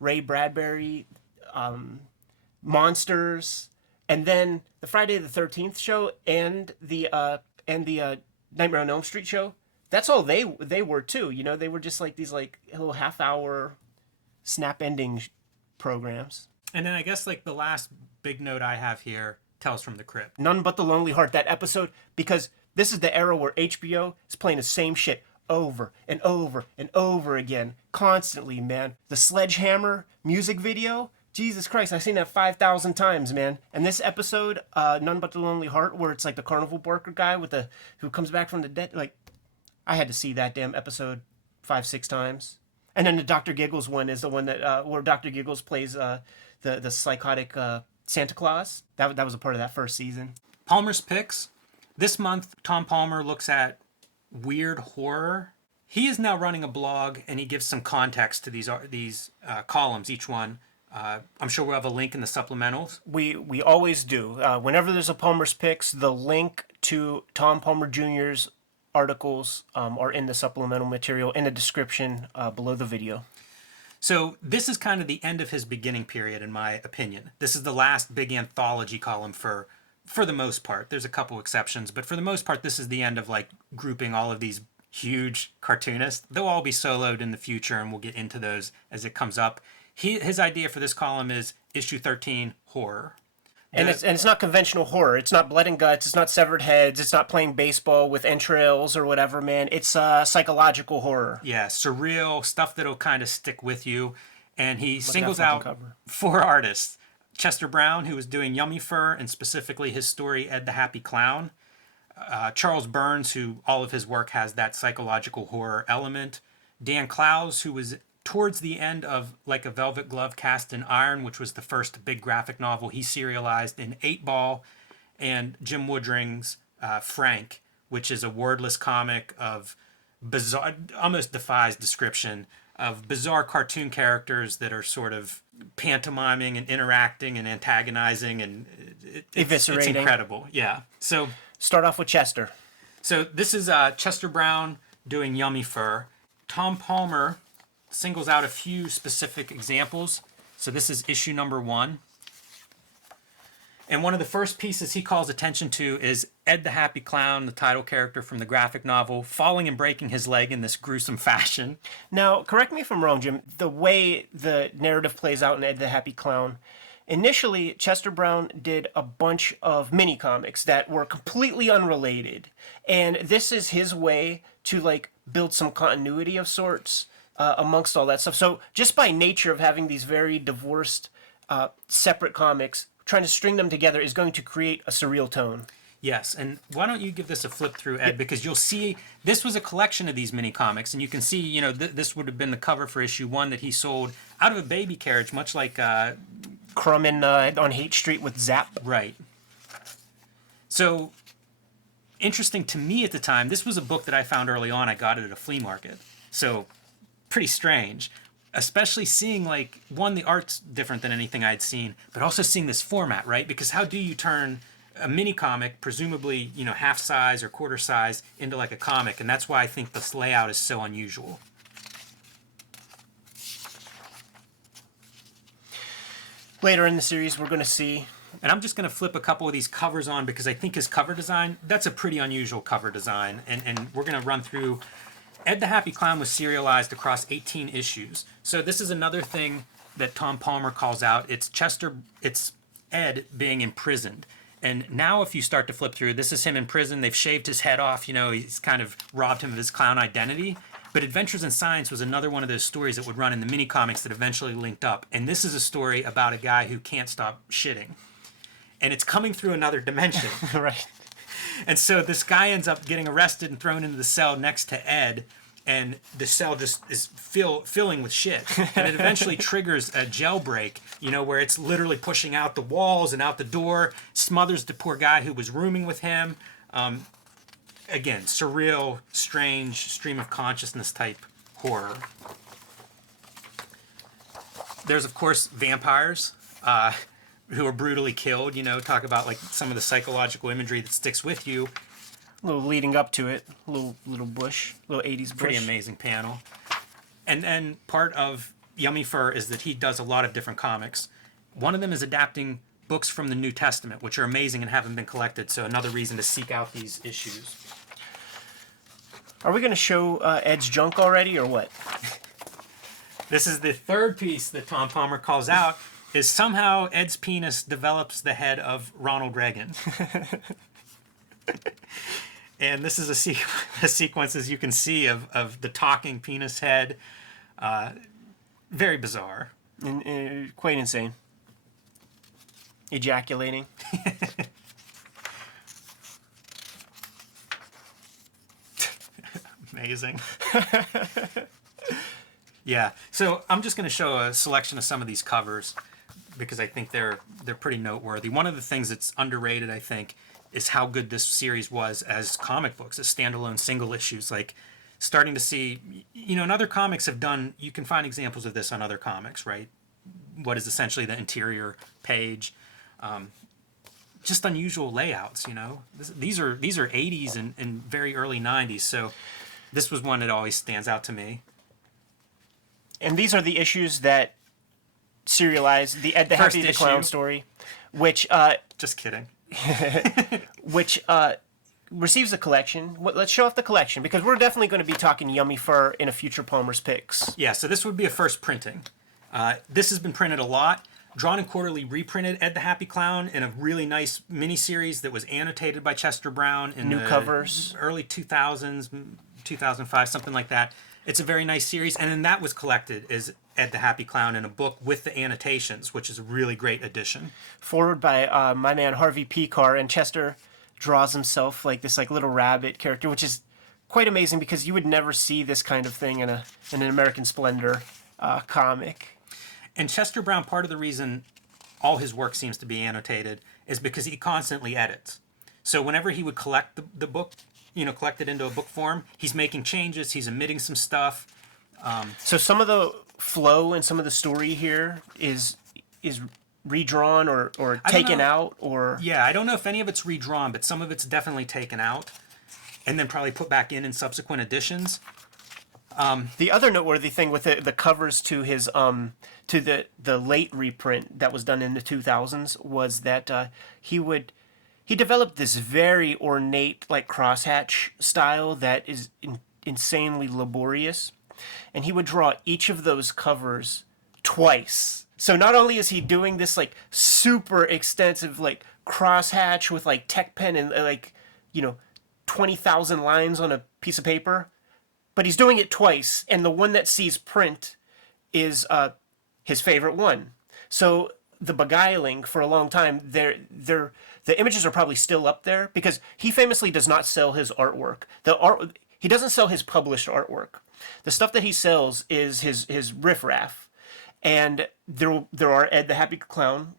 Ray Bradbury, Monsters, and then the Friday the 13th show and the Nightmare on Elm Street show. That's all they were too. They were just like these like little half-hour snap ending programs. And then I guess like the last big note I have here, Tales from the Crypt. None But the Lonely Heart, that episode, because this is the era where HBO is playing the same shit over and over and over again, constantly, man. The Sledgehammer music video, Jesus Christ, I've seen that 5,000 times, man. And this episode, None But the Lonely Heart, where it's like the carnival barker guy who comes back from the dead, like, I had to see that damn episode 5-6 times. And then the Dr. Giggles one is the one that where Dr. Giggles plays the psychotic Santa Claus. That was a part of that first season. Palmer's Picks. This month, Tom Palmer looks at weird horror. He is now running a blog, and he gives some context to these columns, each one. I'm sure we'll have a link in the supplementals. We always do. Whenever there's a Palmer's Picks, the link to Tom Palmer Jr.'s articles are in the supplemental material in the description below the video. So this is kind of the end of his beginning period, in my opinion. This is the last big anthology column for the most part. There's a couple exceptions, but for the most part, this is the end of like grouping all of these huge cartoonists. They'll all be soloed in the future, and we'll get into those as it comes up. His idea for this column is issue 13, horror. And it's not conventional horror. It's not blood and guts. It's not severed heads. It's not playing baseball with entrails or whatever, man. It's psychological horror. Yeah, surreal, stuff that'll kind of stick with you. And he singles out cover. 4 artists. Chester Brown, who was doing Yummy Fur, and specifically his story, Ed the Happy Clown. Charles Burns, who all of his work has that psychological horror element. Dan Clowes, who was towards the end of Like a Velvet Glove Cast in Iron, which was the first big graphic novel he serialized in 8-Ball. And Jim Woodring's Frank, which is a wordless comic of bizarre, almost defies description, of bizarre cartoon characters that are sort of pantomiming and interacting and antagonizing, and Eviscerating. It's incredible. Yeah. So start off with Chester. So this is Chester Brown doing Yummy Fur. Tom Palmer singles out a few specific examples. So this is issue number 1. And one of the first pieces he calls attention to is Ed the Happy Clown, the title character from the graphic novel, falling and breaking his leg in this gruesome fashion. Now, correct me if I'm wrong, Jim. The way the narrative plays out in Ed the Happy Clown, initially, Chester Brown did a bunch of mini comics that were completely unrelated. And this is his way to like build some continuity of sorts amongst all that stuff. So just by nature of having these very divorced, separate comics, trying to string them together is going to create a surreal tone. Yes, and why don't you give this a flip through, Ed, because you'll see this was a collection of these mini comics, and you can see, this would have been the cover for issue 1 that he sold out of a baby carriage, much like Crumb on Hate Street with Zap. Right. So, interesting to me at the time, this was a book that I found early on. I got it at a flea market. So, pretty strange. Especially seeing, like, one, the art's different than anything I'd seen, but also seeing this format, right? Because how do you turn a mini comic, presumably, half size or quarter size, into like a comic? And that's why I think this layout is so unusual. Later in the series, we're going to see. And I'm just going to flip a couple of these covers on because I think his cover design, that's a pretty unusual cover design. And we're going to run through. Ed the Happy Clown was serialized across 18 issues. So this is another thing that Tom Palmer calls out. It's Ed being imprisoned. And now if you start to flip through, this is him in prison. They've shaved his head off. He's kind of robbed him of his clown identity. But Adventures in Science was another one of those stories that would run in the mini comics that eventually linked up. And this is a story about a guy who can't stop shitting. And it's coming through another dimension. Right. And so this guy ends up getting arrested and thrown into the cell next to Ed. and the cell just is filling with shit. And it eventually triggers a jailbreak, where it's literally pushing out the walls and out the door, smothers the poor guy who was rooming with him. Again, surreal, strange, stream of consciousness type horror. There's, of course, vampires who are brutally killed. Talk about like some of the psychological imagery that sticks with you. A little leading up to it, little bush, little 80s bush. Pretty amazing panel. And then part of Yummy Fur is that he does a lot of different comics. One of them is adapting books from the New Testament, which are amazing and haven't been collected, so another reason to seek out these issues. Are we going to show Ed's junk already, or what? This is the third piece that Tom Palmer calls out, is somehow Ed's penis develops the head of Ronald Reagan. And this is a sequence, as you can see, of the talking penis head. Very bizarre. Quite insane. Ejaculating. Amazing. Yeah, so I'm just going to show a selection of some of these covers because I think they're pretty noteworthy. One of the things that's underrated, I think, is how good this series was as comic books, as standalone single issues. Like, starting to see, and other comics have done, you can find examples of this on other comics, right? What is essentially the interior page. Just unusual layouts, These are 80s and very early 90s, so this was one that always stands out to me. And these are the issues that serialize the Ed the First Happy the Clown issue. story, which Just kidding. which receives a collection. Let's show off the collection, because we're definitely going to be talking Yummy Fur in a future Palmer's Picks. Yeah, so this would be a first printing. This has been printed a lot. Drawn and Quarterly reprinted Ed the Happy Clown in a really nice miniseries that was annotated by Chester Brown in New the covers. early 2000s, 2005, something like that. It's a very nice series, and then that was collected as Ed the Happy Clown in a book with the annotations, which is a really great addition. Forward by my man Harvey Picar, and Chester draws himself like this little rabbit character, which is quite amazing because you would never see this kind of thing in an American Splendor comic. And Chester Brown, part of the reason all his work seems to be annotated is because he constantly edits. So whenever he would collect the book, collect it into a book form, he's making changes, he's omitting some stuff. So some of the flow and some of the story here is redrawn or taken out, or... Yeah, I don't know if any of it's redrawn, but some of it's definitely taken out and then probably put back in subsequent editions. The other noteworthy thing with the covers to his to the late reprint that was done in the 2000s was that he developed this very ornate crosshatch style that is insanely laborious, and he would draw each of those covers twice. So not only is he doing this super extensive crosshatch with tech pen and 20,000 lines on a piece of paper, but he's doing it twice, and the one that sees print is his favorite one. So the Beguiling, for a long time, the images are probably still up there because he famously does not sell his artwork. He doesn't sell his published artwork. The stuff that he sells is his riffraff, and there are Ed the Happy Clown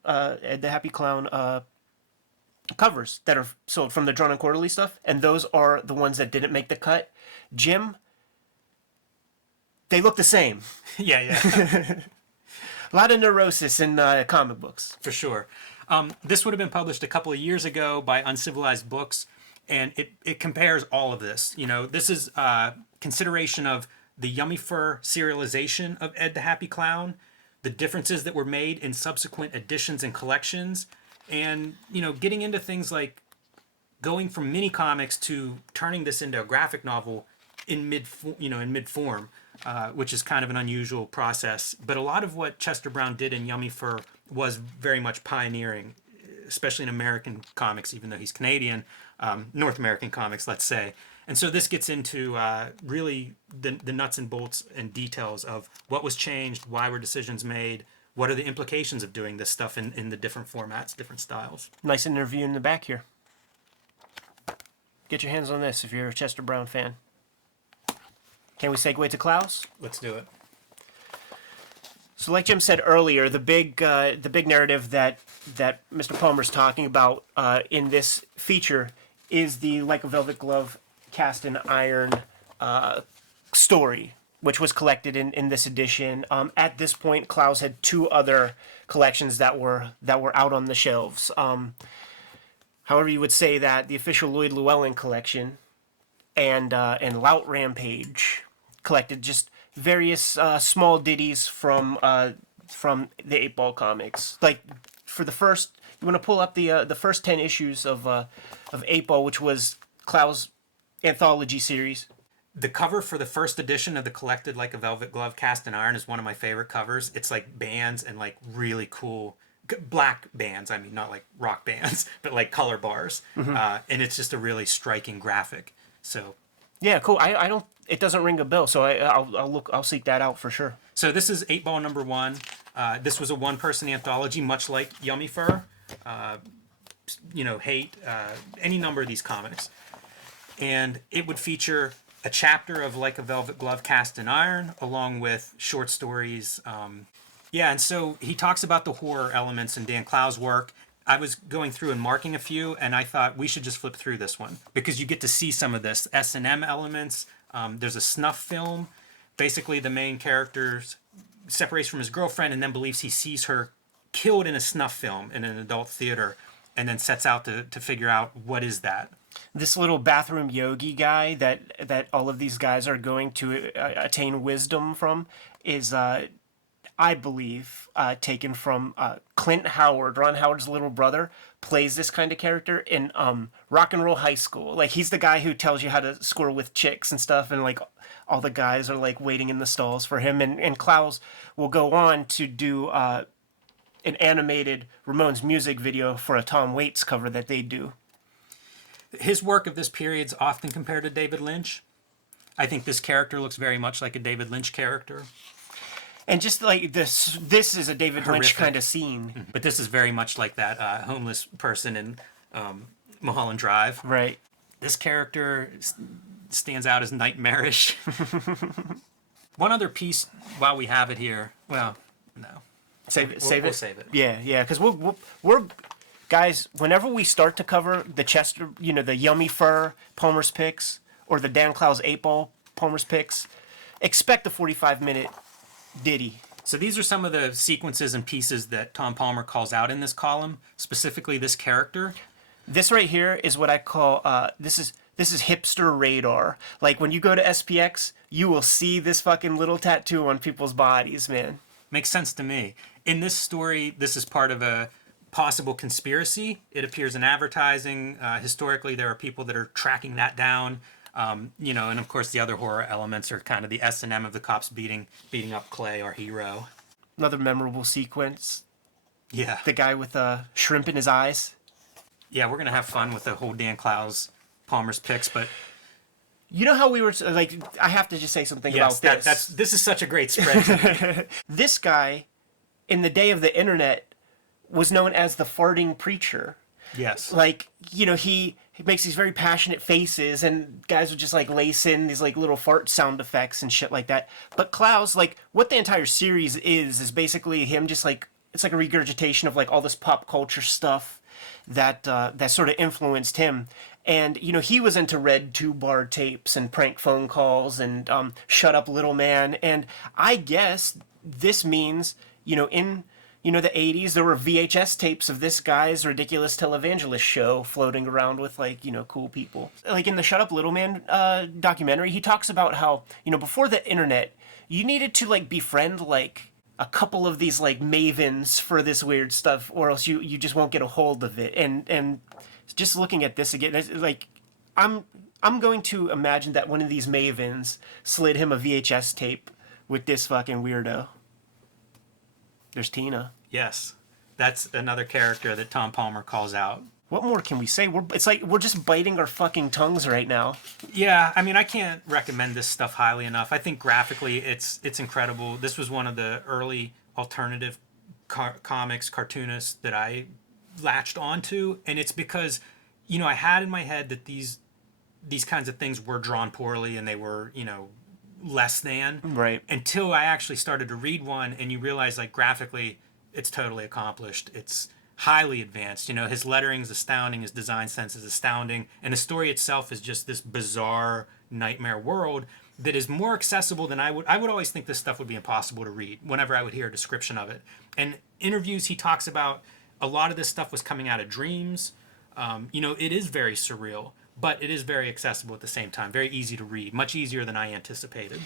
covers that are sold from the Drawn and Quarterly stuff, and those are the ones that didn't make the cut. Jim, they look the same. Yeah. A lot of neurosis in comic books. For sure. This would have been published a couple of years ago by Uncivilized Books, and it compares all of this. This is consideration of the Yummy Fur serialization of Ed the Happy Clown, the differences that were made in subsequent editions and collections, and getting into things like going from mini comics to turning this into a graphic novel in mid form, which is kind of an unusual process. But a lot of what Chester Brown did in Yummy Fur was very much pioneering, especially in American comics, even though he's Canadian, North American comics, let's say. And so this gets into really the nuts and bolts and details of what was changed, why were decisions made, what are the implications of doing this stuff in the different formats, different styles. Nice interview in the back here. Get your hands on this if you're a Chester Brown fan. Can we segue to Clowes? Let's do it. So, like Jim said earlier, the big narrative that Mr. Palmer's talking about in this feature is the Like a Velvet Glove cast in iron story, which was collected in this edition. At this point, Clowes had 2 other collections that were out on the shelves. However, you would say that the official Lloyd Llewellyn collection and Lout Rampage collected just various small ditties from the 8-Ball comics. Like for the first, you want to pull up the first 10 issues of 8-Ball, which was Clowes' anthology series. The cover for the first edition of the collected Like a Velvet Glove cast in iron is one of my favorite covers. It's like bands and like really cool black bands. I mean, not like rock bands, but like color bars. And it's just a really striking graphic. So yeah, cool. I don't. It doesn't ring a bell, so I'll look. I'll seek that out for sure. So this is 8-Ball number 1. This was a one-person anthology, much like Yummy Fur, Hate, any number of these comics, and it would feature a chapter of Like a Velvet Glove cast in iron, along with short stories. And so he talks about the horror elements in Dan Clowes' work. I was going through and marking a few, and I thought we should just flip through this one because you get to see some of this S&M elements. There's a snuff film. Basically, the main character separates from his girlfriend and then believes he sees her killed in a snuff film in an adult theater, and then sets out to figure out what is that. This little bathroom yogi guy that all of these guys are going to attain wisdom from is, I believe, taken from Clint Howard. Ron Howard's little brother plays this kind of character in Rock and Roll High School. Like, he's the guy who tells you how to score with chicks and stuff, and like all the guys are like waiting in the stalls for him. And Clowes will go on to do an animated Ramones music video for a Tom Waits cover that they do. His work of this period is often compared to David Lynch. I think this character looks very much like a David Lynch character. And just like this is a David Lynch kind of scene. But this is very much like that homeless person in Mulholland Drive. Right. This character stands out as nightmarish. One other piece while we have it here. Well, no. Save it. We'll save it. Yeah, because we're guys, whenever we start to cover the Chester, the Yummy Fur Palmer's Picks or the Dan Clowes 8-Ball Palmer's Picks, expect a 45-minute ditty. So these are some of the sequences and pieces that Tom Palmer calls out in this column, specifically this character. This right here is what I call this is hipster radar. Like when you go to SPX, you will see this fucking little tattoo on people's bodies, man. Makes sense to me. In this story, this is part of a possible conspiracy. It appears in advertising. Historically, there are people that are tracking that down. And of course the other horror elements are kind of the S&M of the cops beating up Clay, our hero. Another memorable sequence. Yeah. The guy with a shrimp in his eyes. Yeah, we're going to have fun with the whole Dan Clowes Palmer's Picks, but... You know how we were, like, I have to just say something about this. This is such a great spread. This guy, in the day of the internet, was known as the farting preacher. Yes. Like, he makes these very passionate faces, and guys would just like lace in these like little fart sound effects and shit like that. But Clowes, like, what the entire series is basically him just like, it's like a regurgitation of like all this pop culture stuff that sort of influenced him. And he was into red 2-bar tapes and prank phone calls and Shut Up Little Man. And I guess this means in the 80s, there were VHS tapes of this guy's ridiculous televangelist show floating around with, like, cool people. Like, in the Shut Up Little Man documentary, he talks about how, before the internet, you needed to, like, befriend, like, a couple of these, like, mavens for this weird stuff, or else you just won't get a hold of it. And just looking at this again, it's like, I'm going to imagine that one of these mavens slid him a VHS tape with this fucking weirdo. There's Tina. Yes. That's another character that Tom Palmer calls out. What more can we say? It's like we're just biting our fucking tongues right now. Yeah, I mean, I can't recommend this stuff highly enough. I think graphically it's incredible. This was one of the early alternative comics, cartoonists that I latched onto, and it's because, I had in my head that these kinds of things were drawn poorly and they were, less than. Right. Until I actually started to read one, and you realize, like, graphically, it's totally accomplished. It's highly advanced. You know, his lettering is astounding, his design sense is astounding, and the story itself is just this bizarre nightmare world that is more accessible than I would always think this stuff would be impossible to read whenever I would hear a description of it. And interviews, he talks about a lot of this stuff was coming out of dreams. You know, it is very surreal, but it is very accessible at the same time. Very easy to read, much easier than I anticipated.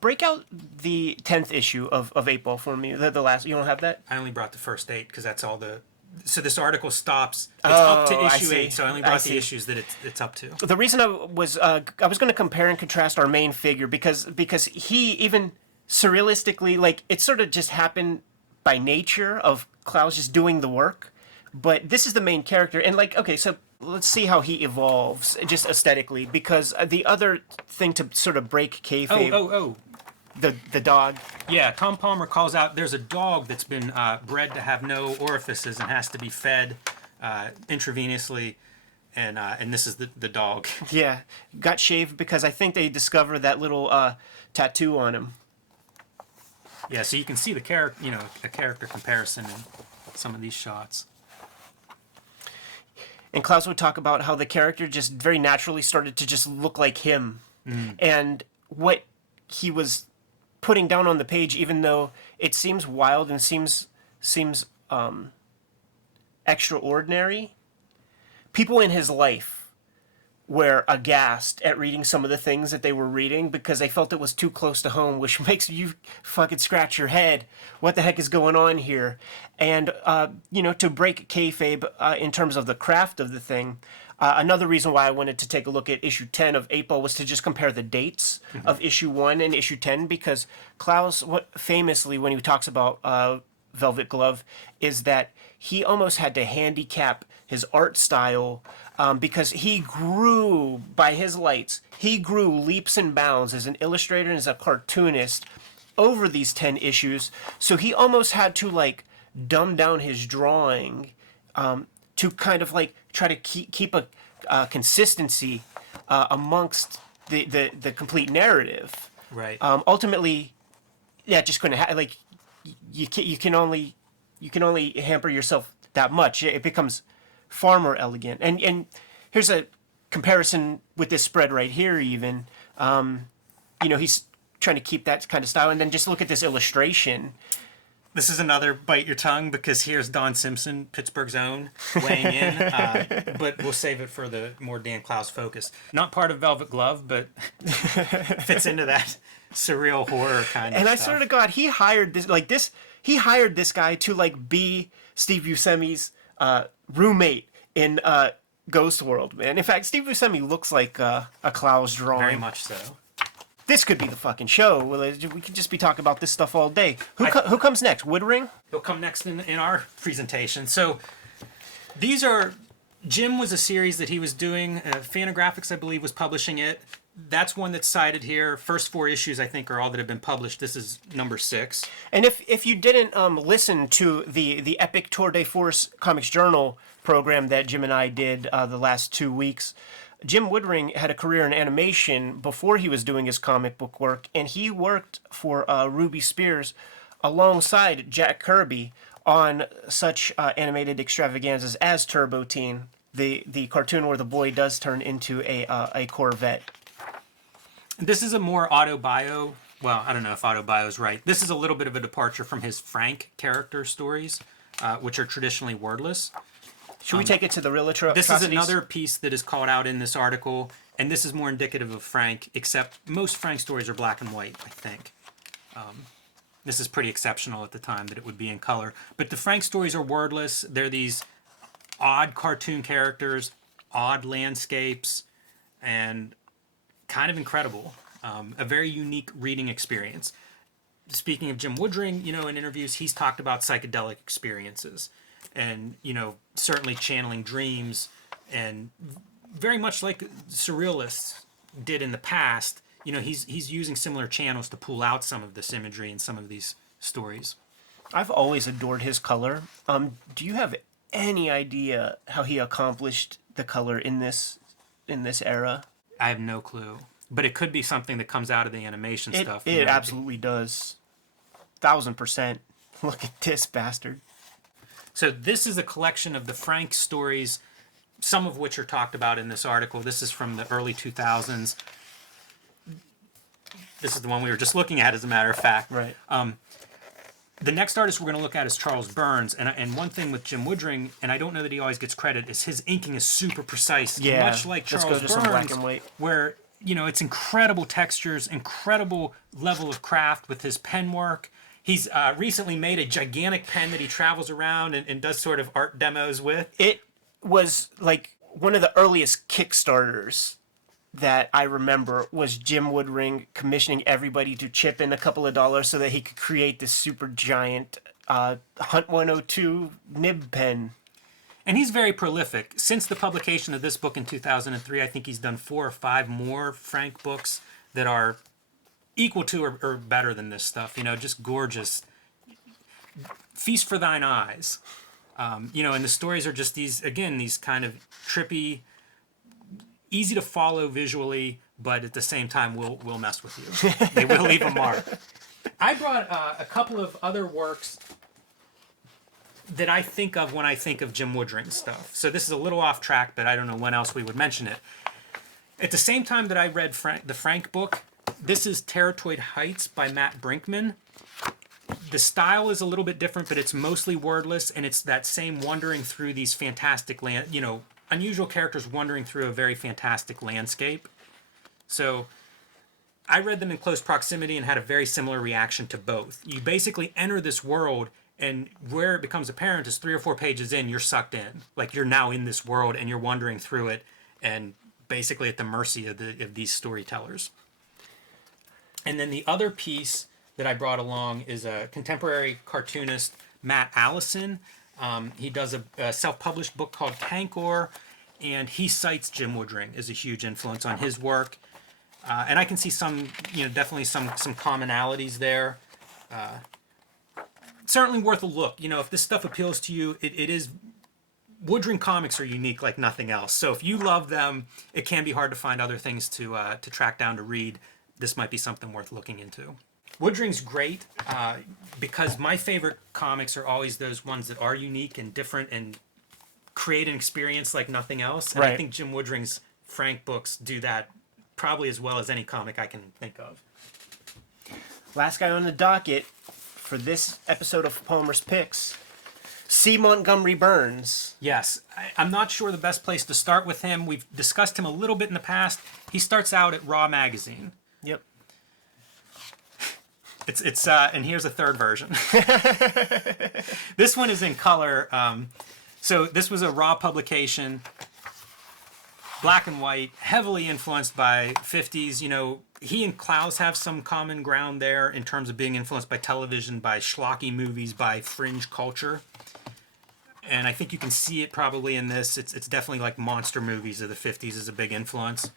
Break out the 10th issue of 8-Ball for me. The last, you don't have that? I only brought the first 8 because that's all the... So this article stops. It's up to issue 8, so I only brought the issues that it's up to. The reason I was going to compare and contrast our main figure because he, even surrealistically, like, it sort of just happened by nature of Clowes just doing the work. But this is the main character, and, like, okay, so let's see how he evolves just aesthetically, because the other thing to sort of break kayfabe... The dog. Yeah, Tom Palmer calls out there's a dog that's been bred to have no orifices and has to be fed intravenously, and this is the dog. Yeah, got shaved because I think they discovered that little tattoo on him. Yeah, so you can see the character, you know, a character comparison in some of these shots. And Clowes would talk about how the character just very naturally started to just look like him, and what he was putting down on the page, even though it seems wild and seems extraordinary, people in his life were aghast at reading some of the things that they were reading because they felt it was too close to home, which makes you fucking scratch your head. What the heck is going on here? And, you know, to break kayfabe in terms of the craft of the thing, another reason why I wanted to take a look at issue 10 of 8-Ball was to just compare the dates of issue 1 and issue 10, because Clowes, famously, when he talks about Velvet Glove, is that he almost had to handicap his art style because he grew, by his lights, he grew leaps and bounds as an illustrator and as a cartoonist over these 10 issues. So he almost had to, like, dumb down his drawing to kind of, like, try to keep a consistency amongst the complete narrative. Right. Ultimately, yeah, just couldn't like you can only hamper yourself that much. It becomes far more elegant. And here's a comparison with this spread right here. Even you know, he's trying to keep that kind of style, and then just look at this illustration. This is another bite your tongue, because here's Don Simpson, Pittsburgh's own, weighing in. But we'll save it for the more Dan Clowes focus. Not part of Velvet Glove, but fits into that surreal horror kind of and stuff. I swear to God, he hired this guy to, like, be Steve Buscemi's roommate in Ghost World, man. In fact, Steve Buscemi looks like a Clowes drawing. Very much so. This could be the fucking show. We could just be talking about this stuff all day. Who comes next? Woodring? He'll come next in our presentation. So these are... Jim was a series that he was doing. Fantagraphics, I believe, was publishing it. That's one that's cited here. First 4 issues, I think, are all that have been published. This is number 6. And if you didn't listen to the Epic Tour de Force Comics Journal program that Jim and I did the last 2 weeks, Jim Woodring had a career in animation before he was doing his comic book work, and he worked for Ruby Spears alongside Jack Kirby on such animated extravaganzas as Turbo Teen, the cartoon where the boy does turn into a Corvette. This is a more autobio. Well, I don't know if autobio is right. This is a little bit of a departure from his Frank character stories, which are traditionally wordless. Should we take it to the real This is another piece that is called out in this article, and this is more indicative of Frank, except most Frank stories are black and white, I think. This is pretty exceptional at the time that it would be in color. But the Frank stories are wordless. They're these odd cartoon characters, odd landscapes, and kind of incredible. A very unique reading experience. Speaking of Jim Woodring, you know, in interviews, he's talked about psychedelic experiences and, you know, certainly channeling dreams, and very much like surrealists did in the past, you know, he's using similar channels to pull out some of this imagery in some of these stories. I've always adored his color. Do you have any idea how he accomplished the color in this era? I have no clue. but it could be something that comes out of the animation stuff. It absolutely does. 1000%. Look at this bastard. So this is a collection of the Frank stories, some of which are talked about in this article. This is from the early 2000s. This is the one we were just looking at, as a matter of fact. Right. The next artist we're going to look at is Charles Burns. And one thing with Jim Woodring, and I don't know that he always gets credit, is his inking is super precise. Yeah. Much like Let's Charles go to some Burns, black and white. where, you know, it's incredible textures, incredible level of craft with his pen work. He's recently made a gigantic pen that he travels around and does sort of art demos with. It was like one of the earliest Kickstarters that I remember was Jim Woodring commissioning everybody to chip in a couple of dollars so that he could create this super giant Hunt 102 nib pen. And he's very prolific. Since the publication of this book in 2003, I think he's done 4 or 5 more Frank books that are equal to or better than this stuff. You know, just gorgeous. Feast for thine eyes. You know, and the stories are just these kind of trippy, easy to follow visually, but at the same time will mess with you. They will leave a mark. I brought a couple of other works that I think of when I think of Jim Woodring stuff. So this is a little off track, but I don't know when else we would mention it. At the same time that I read the Frank book, this is Territoid Heights by Matt Brinkman. The style is a little bit different, but it's mostly wordless, and it's that same wandering through these fantastic unusual characters wandering through a very fantastic landscape. So I read them in close proximity and had a very similar reaction to both. You basically enter this world, and where it becomes apparent is 3 or 4 pages in, you're sucked in. Like, you're now in this world, and you're wandering through it, and basically at the mercy of these storytellers. And then the other piece that I brought along is a contemporary cartoonist, Matt Allison. He does a self-published book called Cankor, and he cites Jim Woodring as a huge influence on his work. And I can see definitely some commonalities there. Certainly worth a look. You know, if this stuff appeals to you, it is. Woodring comics are unique like nothing else. So if you love them, it can be hard to find other things to track down to read. This might be something worth looking into. Woodring's great because my favorite comics are always those ones that are unique and different and create an experience like nothing else. And right. I think Jim Woodring's Frank books do that probably as well as any comic I can think of. Last guy on the docket for this episode of Palmer's Picks, C. Montgomery Burns. Yes, I'm not sure the best place to start with him. We've discussed him a little bit in the past. He starts out at Raw Magazine. Yep. It's and here's a third version. This one is in color. So this was a Raw publication, black and white, heavily influenced by 50s. You know, he and Clowes have some common ground there in terms of being influenced by television, by schlocky movies, by fringe culture. And I think you can see it probably in this. It's definitely like monster movies of the 50s is a big influence.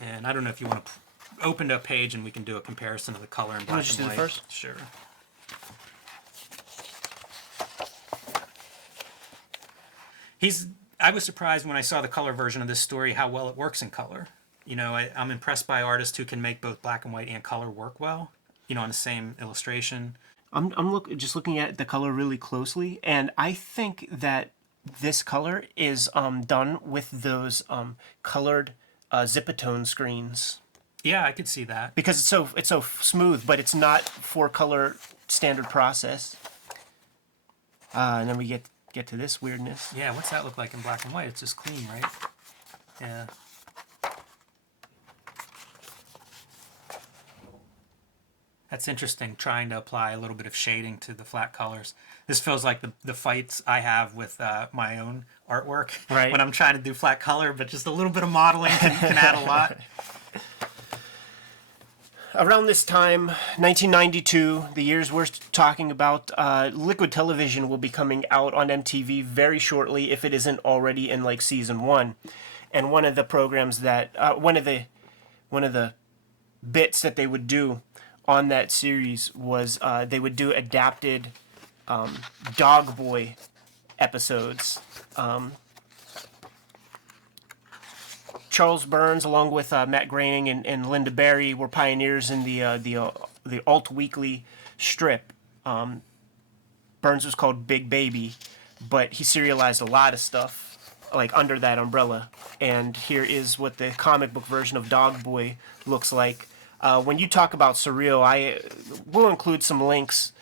And I don't know if you want to open a page and we can do a comparison of the color in black and white. First? Sure. I was surprised when I saw the color version of this story how well it works in color. You know, I'm impressed by artists who can make both black and white and color work well, you know, on the same illustration. I'm just looking at the color really closely, and I think that this color is done with those colored Zipatone screens. Yeah, I could see that. Because it's so smooth, but it's not 4-color standard process. And then we get to this weirdness. Yeah, what's that look like in black and white? It's just clean, right? Yeah. That's interesting, trying to apply a little bit of shading to the flat colors. This feels like the fights I have with my own artwork right. when I'm trying to do flat color, but just a little bit of modeling can add a lot. Around this time, 1992, the years we're talking about, Liquid Television will be coming out on MTV very shortly, if it isn't already in like season 1. And one of the programs that one of the bits that they would do on that series was they would do adapted Dog Boy episodes. Charles Burns, along with Matt Groening and Linda Barry, were pioneers in the alt weekly strip. Burns was called Big Baby, but he serialized a lot of stuff like under that umbrella. And here is what the comic book version of Dog Boy looks like. When you talk about surreal, I will include some links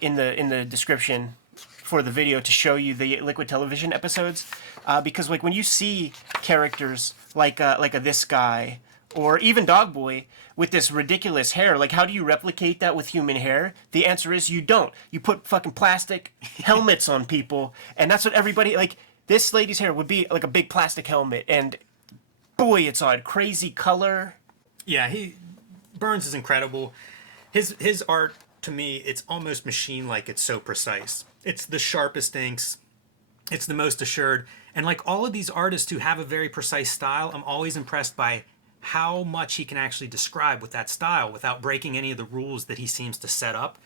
in the description for the video to show you the Liquid Television episodes, because like when you see characters like this guy or even Dog Boy with this ridiculous hair, like how do you replicate that with human hair? The answer is you don't. You put fucking plastic helmets on people, and that's what everybody like. This lady's hair would be like a big plastic helmet, and boy, it's odd, crazy color. Yeah, Burns is incredible. His art, to me, it's almost machine-like. It's so precise. It's the sharpest inks. It's the most assured. And like all of these artists who have a very precise style, I'm always impressed by how much he can actually describe with that style without breaking any of the rules that he seems to set up.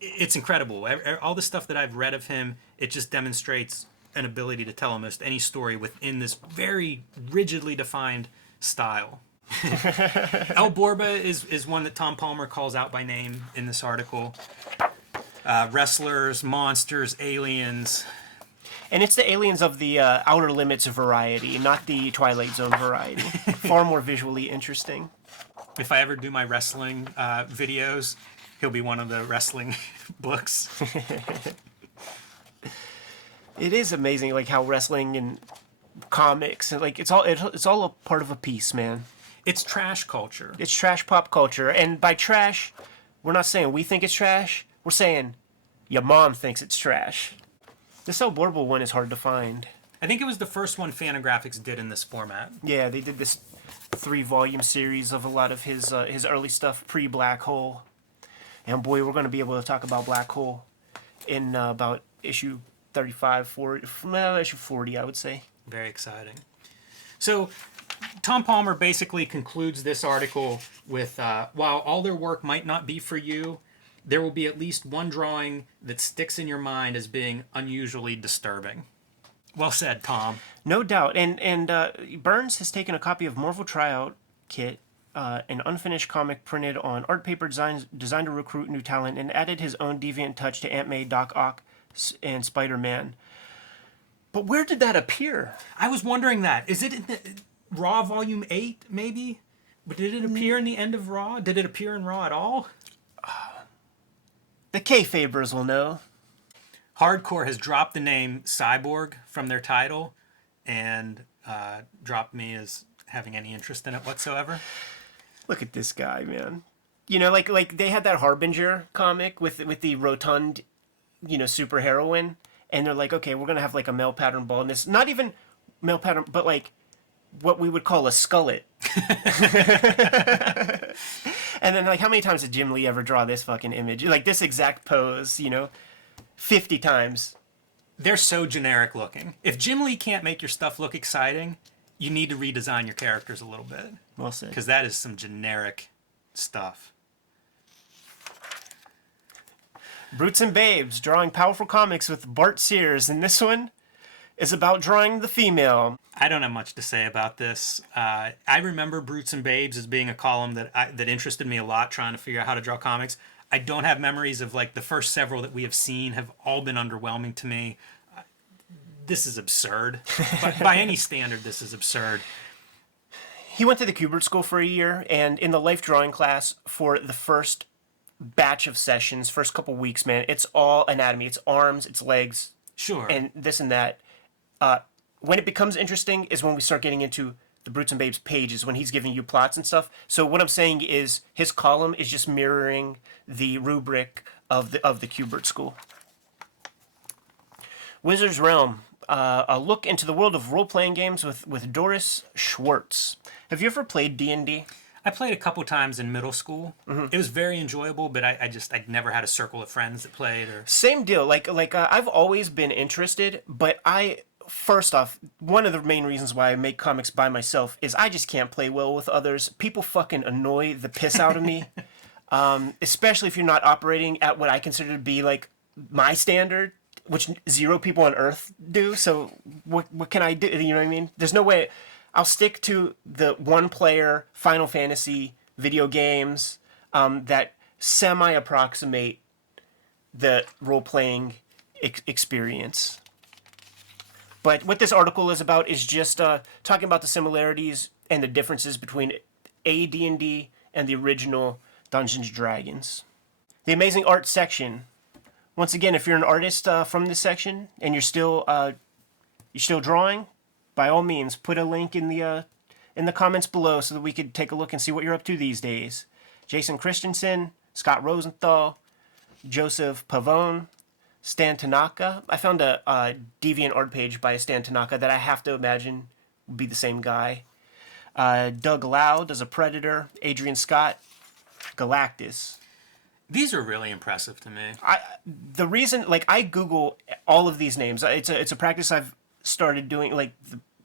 It's incredible. All the stuff that I've read of him, it just demonstrates an ability to tell almost any story within this very rigidly defined style. El Borba is one that Tom Palmer calls out by name in this article. Wrestlers, monsters, aliens. And it's the aliens of the Outer Limits variety, not the Twilight Zone variety. Far more visually interesting. If I ever do my wrestling videos, he'll be one of the wrestling books. It is amazing, like how wrestling and comics, like it's all a part of a piece, man. It's trash culture. It's trash pop culture, and by trash, we're not saying we think it's trash. We're saying your mom thinks it's trash. This El Borba one is hard to find. I think it was the first one Fantagraphics did in this format. Yeah, they did this 3-volume series of a lot of his early stuff pre-Black Hole. And boy, we're going to be able to talk about Black Hole in about issue 35, 40, issue 40, I would say. Very exciting. So, Tom Palmer basically concludes this article with, while all their work might not be for you, there will be at least one drawing that sticks in your mind as being unusually disturbing. Well said, Tom. No doubt. And Burns has taken a copy of Marvel Tryout Kit, an unfinished comic printed on art paper designed to recruit new talent, and added his own deviant touch to Aunt May, Doc Ock, and Spider-Man. But where did that appear? I was wondering that. Is it in the Raw Volume 8, maybe? But did it appear in the end of Raw? Did it appear in Raw at all? The kayfabers will know. Hardcore has dropped the name Cyborg from their title and dropped me as having any interest in it whatsoever. Look at this guy, man. You know, like they had that Harbinger comic with the rotund, super heroine, and they're like, okay, we're gonna have like a male pattern baldness, not even male pattern, but like what we would call a skullet. And then like, how many times did Jim Lee ever draw this fucking image? Like this exact pose, 50 times. They're so generic looking. If Jim Lee can't make your stuff look exciting, you need to redesign your characters a little bit. Well said. Because that is some generic stuff. Brutes and Babes, drawing powerful comics with Bart Sears, and this one is about drawing the female. I don't have much to say about this. I remember Brutes and Babes as being a column that interested me a lot, trying to figure out how to draw comics. I don't have memories of like the first several that we have seen have all been underwhelming to me. This is absurd. By any standard, this is absurd. He went to the Kubert School for a year, and in the life drawing class for the first batch of sessions, first couple weeks, man, it's all anatomy. It's arms, it's legs, Sure. and this and that. When it becomes interesting is when we start getting into the Brutes and Babes pages, when he's giving you plots and stuff. So what I'm saying is his column is just mirroring the rubric of the Kubert School. Wizard's Realm, a look into the world of role-playing games with Doris Schwartz. Have you ever played D&D? I played a couple times in middle school. Mm-hmm. It was very enjoyable, but I'd never had a circle of friends that played. Or Same deal. I've always been interested, but first off, one of the main reasons why I make comics by myself is I just can't play well with others. People fucking annoy the piss out of me, especially if you're not operating at what I consider to be like my standard. which 0 people on Earth do. So what can I do? You know what I mean? There's no way. I'll stick to the one-player Final Fantasy video games that semi-approximate the role-playing experience. But what this article is about is just talking about the similarities and the differences between AD&D and the original Dungeons & Dragons. The amazing art section. Once again, if you're an artist from this section and you're still drawing, by all means, put a link in the comments below so that we could take a look and see what you're up to these days. Jason Christensen, Scott Rosenthal, Joseph Pavone, Stan Tanaka. I found a deviant art page by Stan Tanaka that I have to imagine would be the same guy. Doug Lau does a Predator. Adrian Scott, Galactus. These are really impressive to me. The reason, like, I Google all of these names. It's a practice I've started doing, like,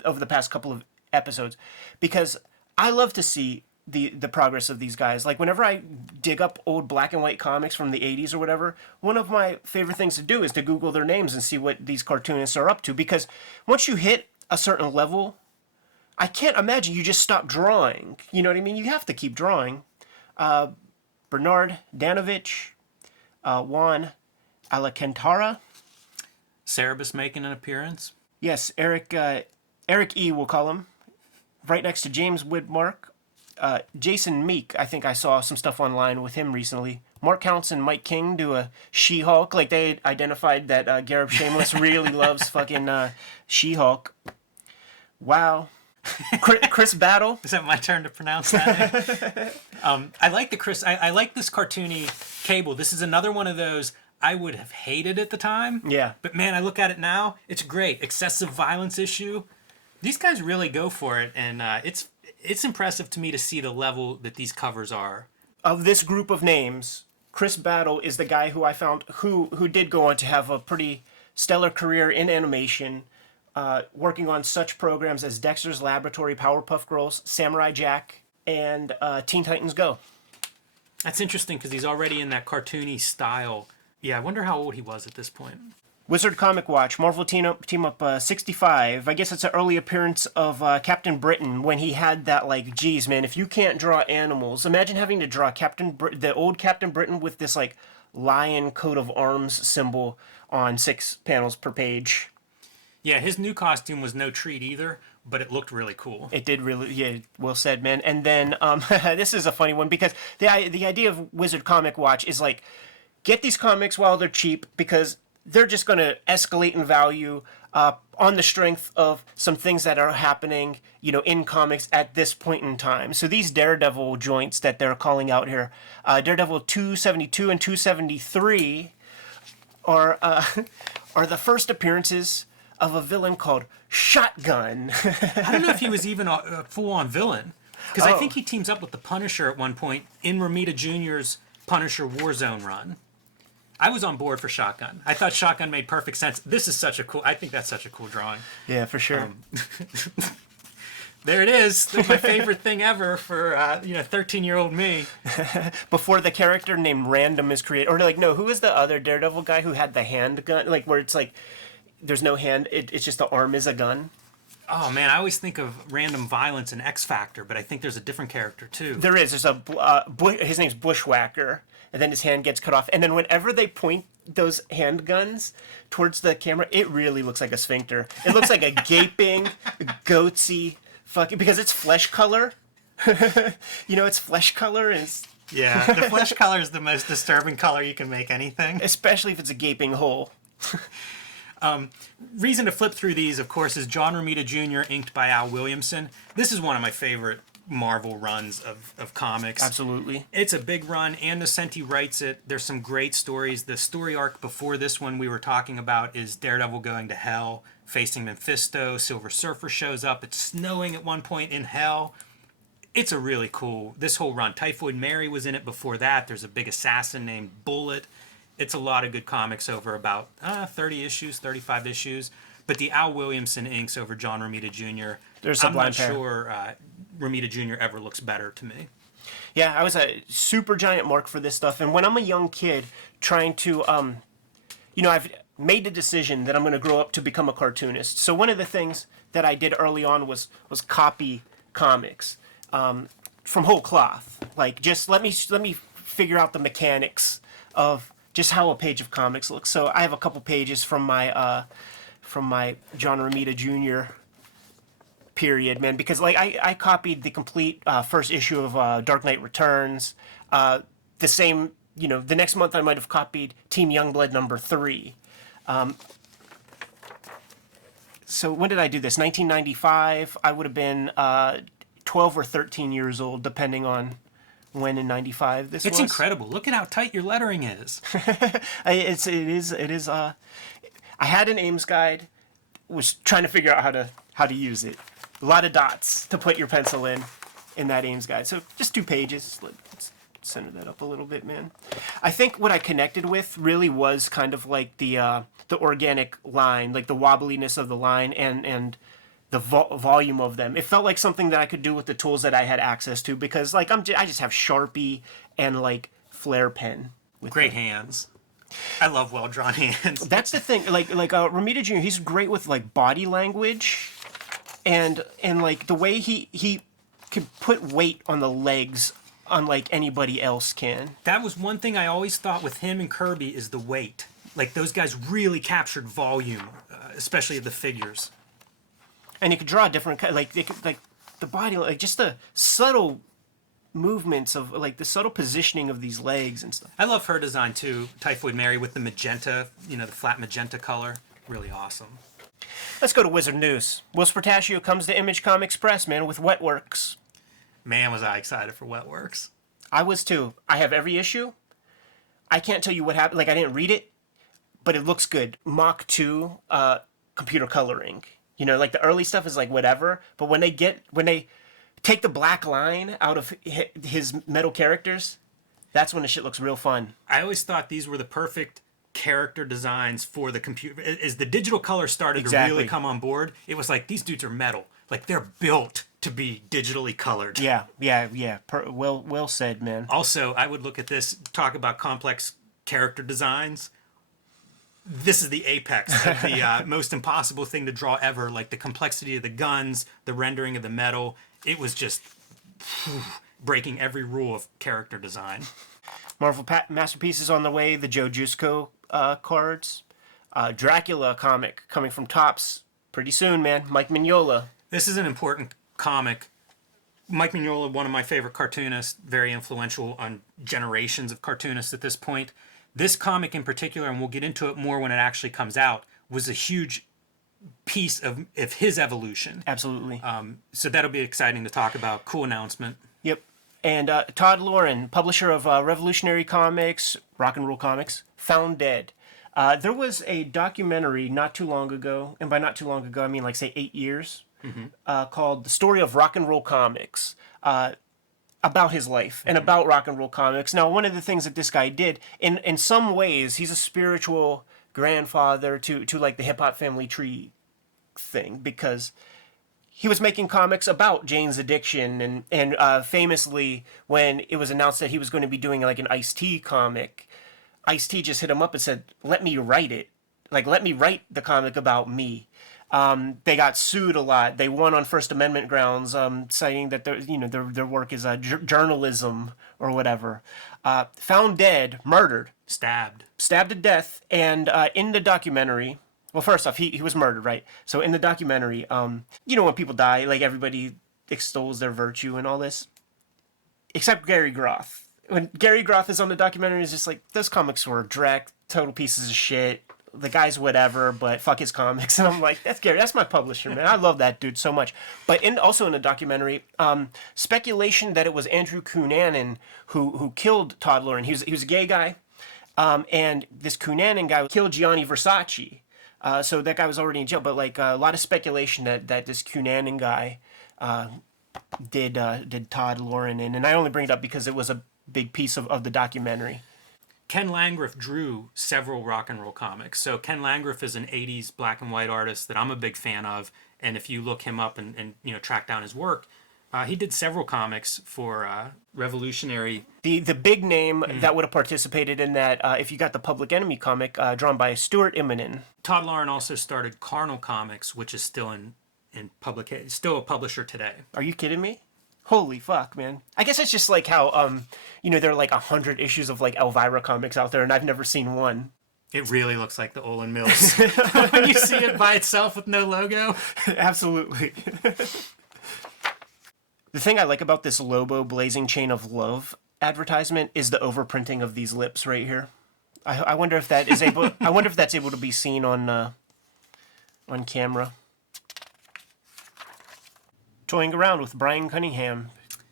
over the past couple of episodes, because I love to see the progress of these guys. Like, whenever I dig up old black and white comics from the 80s or whatever, one of my favorite things to do is to Google their names and see what these cartoonists are up to, because once you hit a certain level, I can't imagine you just stop drawing. You know what I mean? You have to keep drawing. Bernard Danovich, Juan Alcantara. Cerebus making an appearance. Yes, Eric E. we'll call him. Right next to James Widmark. Jason Meek, I think I saw some stuff online with him recently. Mark Counts and Mike King do a She-Hulk. Like, they identified that Gareb Shameless really loves fucking She-Hulk. Wow. Chris Battle. Is that my turn to pronounce that? I like the Chris. I like this cartoony Cable. This is another one of those I would have hated at the time. Yeah. But man, I look at it now. It's great. Excessive violence issue. These guys really go for it, and it's impressive to me to see the level that these covers are. Of this group of names, Chris Battle is the guy who I found who did go on to have a pretty stellar career in animation. Working on such programs as Dexter's Laboratory, Powerpuff Girls, Samurai Jack, and Teen Titans Go. That's interesting because he's already in that cartoony style. Yeah, I wonder how old he was at this point. Wizard Comic Watch, Marvel Team Up 65. I guess it's an early appearance of Captain Britain when he had that, like, geez, man, if you can't draw animals, imagine having to draw the old Captain Britain with this, like, lion coat of arms symbol on 6 panels per page. Yeah, his new costume was no treat either, but it looked really cool. It did really, yeah, well said, man. And then this is a funny one because the idea of Wizard Comic Watch is like, get these comics while they're cheap because they're just going to escalate in value on the strength of some things that are happening, you know, in comics at this point in time. So these Daredevil joints that they're calling out here, Daredevil 272 and 273 are the first appearances of a villain called Shotgun. I don't know if he was even a full-on villain, because I think he teams up with the Punisher at one point in Romita Jr.'s Punisher Warzone run. I was on board for Shotgun. I thought Shotgun made perfect sense. This is such a cool... I think that's such a cool drawing. Yeah, for sure. There it is. That's my favorite thing ever for 13-year-old me. Before the character named Random is created, or like, no, who is the other Daredevil guy who had the handgun, like where it's like there's no hand, it's just the arm is a gun. Oh man, I always think of Random Violence and X Factor, but I think there's a different character too. There is. There's his name's Bushwhacker, and then his hand gets cut off, and then whenever they point those handguns towards the camera, it really looks like a sphincter. It looks like a gaping, goatsy fucking, because it's flesh color. You know, it's flesh color is. Yeah, the flesh color is the most disturbing color you can make anything. Especially if it's a gaping hole. Reason to flip through these, of course, is John Romita Jr. inked by Al Williamson. This is one of my favorite Marvel runs of comics. Absolutely. It's a big run. Ann Nocenti writes it. There's some great stories. The story arc before this one we were talking about is Daredevil going to hell, facing Mephisto. Silver Surfer shows up. It's snowing at one point in hell. It's a really cool, this whole run. Typhoid Mary was in it before that. There's a big assassin named Bullet. It's a lot of good comics over about 30 issues, 35 issues. But the Al Williamson inks over John Romita Jr., I'm not sure Romita Jr. ever looks better to me. Yeah, I was a super giant mark for this stuff. And when I'm a young kid trying to, made the decision that I'm going to grow up to become a cartoonist. So one of the things that I did early on was copy comics from whole cloth. Like, just let me figure out the mechanics of just how a page of comics looks. So I have a couple pages from my John Romita JR period, man, because like I copied the complete first issue of Dark Knight Returns. The same, the next month I might have copied Team Youngblood #3. So when did I do this? 1995. I would have been 12 or 13 years old, depending on when in 95 this was. It's incredible. Look at how tight your lettering is. It is. I had an Ames guide. Was trying to figure out how to use it. A lot of dots to put your pencil in that Ames guide. So just 2 pages. Let's center that up a little bit, man. I think what I connected with really was kind of like the organic line, like the wobbliness of the line and the volume of them. It felt like something that I could do with the tools that I had access to, because like I just have Sharpie and like Flair pen. With Great hands. I love well drawn hands. That's the thing. Like Romita JR, he's great with like body language, and like the way he can put weight on the legs, unlike anybody else can. That was one thing I always thought with him and Kirby, is the weight. Like, those guys really captured volume, especially of the figures. And you could draw different, like the body, like just the subtle movements of like the subtle positioning of these legs and stuff. I love her design too, Typhoid Mary, with the magenta, the flat magenta color. Really awesome. Let's go to Wizard News. Will Spartaccio comes to Image Comics Press, man, with Wetworks. Man, was I excited for Wetworks. I was too. I have every issue. I can't tell you what happened. Like, I didn't read it, but it looks good. Mach 2 computer coloring. Like the early stuff is like whatever, but when they take the black line out of his metal characters, that's when the shit looks real fun. I always thought these were the perfect character designs for the computer. As the digital color started to really come on board, it was like, these dudes are metal. Like, they're built to be digitally colored. Yeah. Well said, man. Also, I would look at this, talk about complex character designs. This is the apex of the most impossible thing to draw ever. Like, the complexity of the guns, the rendering of the metal. It was just breaking every rule of character design. Marvel Masterpieces on the way, the Joe Jusko cards. Dracula comic coming from Topps pretty soon, man. Mike Mignola. This is an important comic. Mike Mignola, one of my favorite cartoonists, very influential on generations of cartoonists at this point. This comic in particular, and we'll get into it more when it actually comes out, was a huge piece of his evolution. Absolutely. So that'll be exciting to talk about. Cool announcement. Yep. And Todd Loren, publisher of Revolutionary Comics, Rock and Roll Comics, found dead. There was a documentary not too long ago, and by not too long ago, I mean like, say, 8 years, called The Story of Rock and Roll Comics, about his life and about rock and roll comics. Now, one of the things that this guy did, in some ways, he's a spiritual grandfather to like the hip-hop family tree thing, because he was making comics about Jane's addiction, and famously, when it was announced that he was going to be doing like an Ice-T comic, Ice-T just hit him up and said, let me write it. Like, let me write the comic about me. They got sued a lot. They won on First Amendment grounds, citing that their work is journalism or whatever. Found dead, murdered, stabbed to death, and in the documentary. Well, first off, he was murdered, right? So in the documentary, when people die, like, everybody extols their virtue and all this, except Gary Groth. When Gary Groth is on the documentary, it's just like, those comics were direct, total pieces of shit. The guy's whatever, but fuck his comics. And I'm like, that's Gary. That's my publisher, man. I love that dude so much. But also in the documentary, speculation that it was Andrew Cunanan who killed Todd Loren. He was a gay guy, and this Cunanan guy killed Gianni Versace. So that guy was already in jail. But like a lot of speculation that this Cunanan guy did Todd Loren in. And I only bring it up because it was a big piece of the documentary. Ken Landgraf drew several rock and roll comics. So Ken Landgraf is an 80s black and white artist that I'm a big fan of. And if you look him up and track down his work, He did several comics for Revolutionary. The big name that would have participated in that, if you got the Public Enemy comic, drawn by Stuart Immonen. Todd Lauren also started Carnal Comics, which is still in still a publisher today. Are you kidding me? Holy fuck, man. I guess it's just like how, there are like 100 issues of like Elvira comics out there, and I've never seen one. It really looks like the Olin Mills when you see it by itself with no logo. Absolutely. The thing I like about this Lobo Blazing Chain of Love advertisement is the overprinting of these lips right here. I wonder if that is able. I wonder if that's able to be seen on camera. Toying around with Brian Cunningham.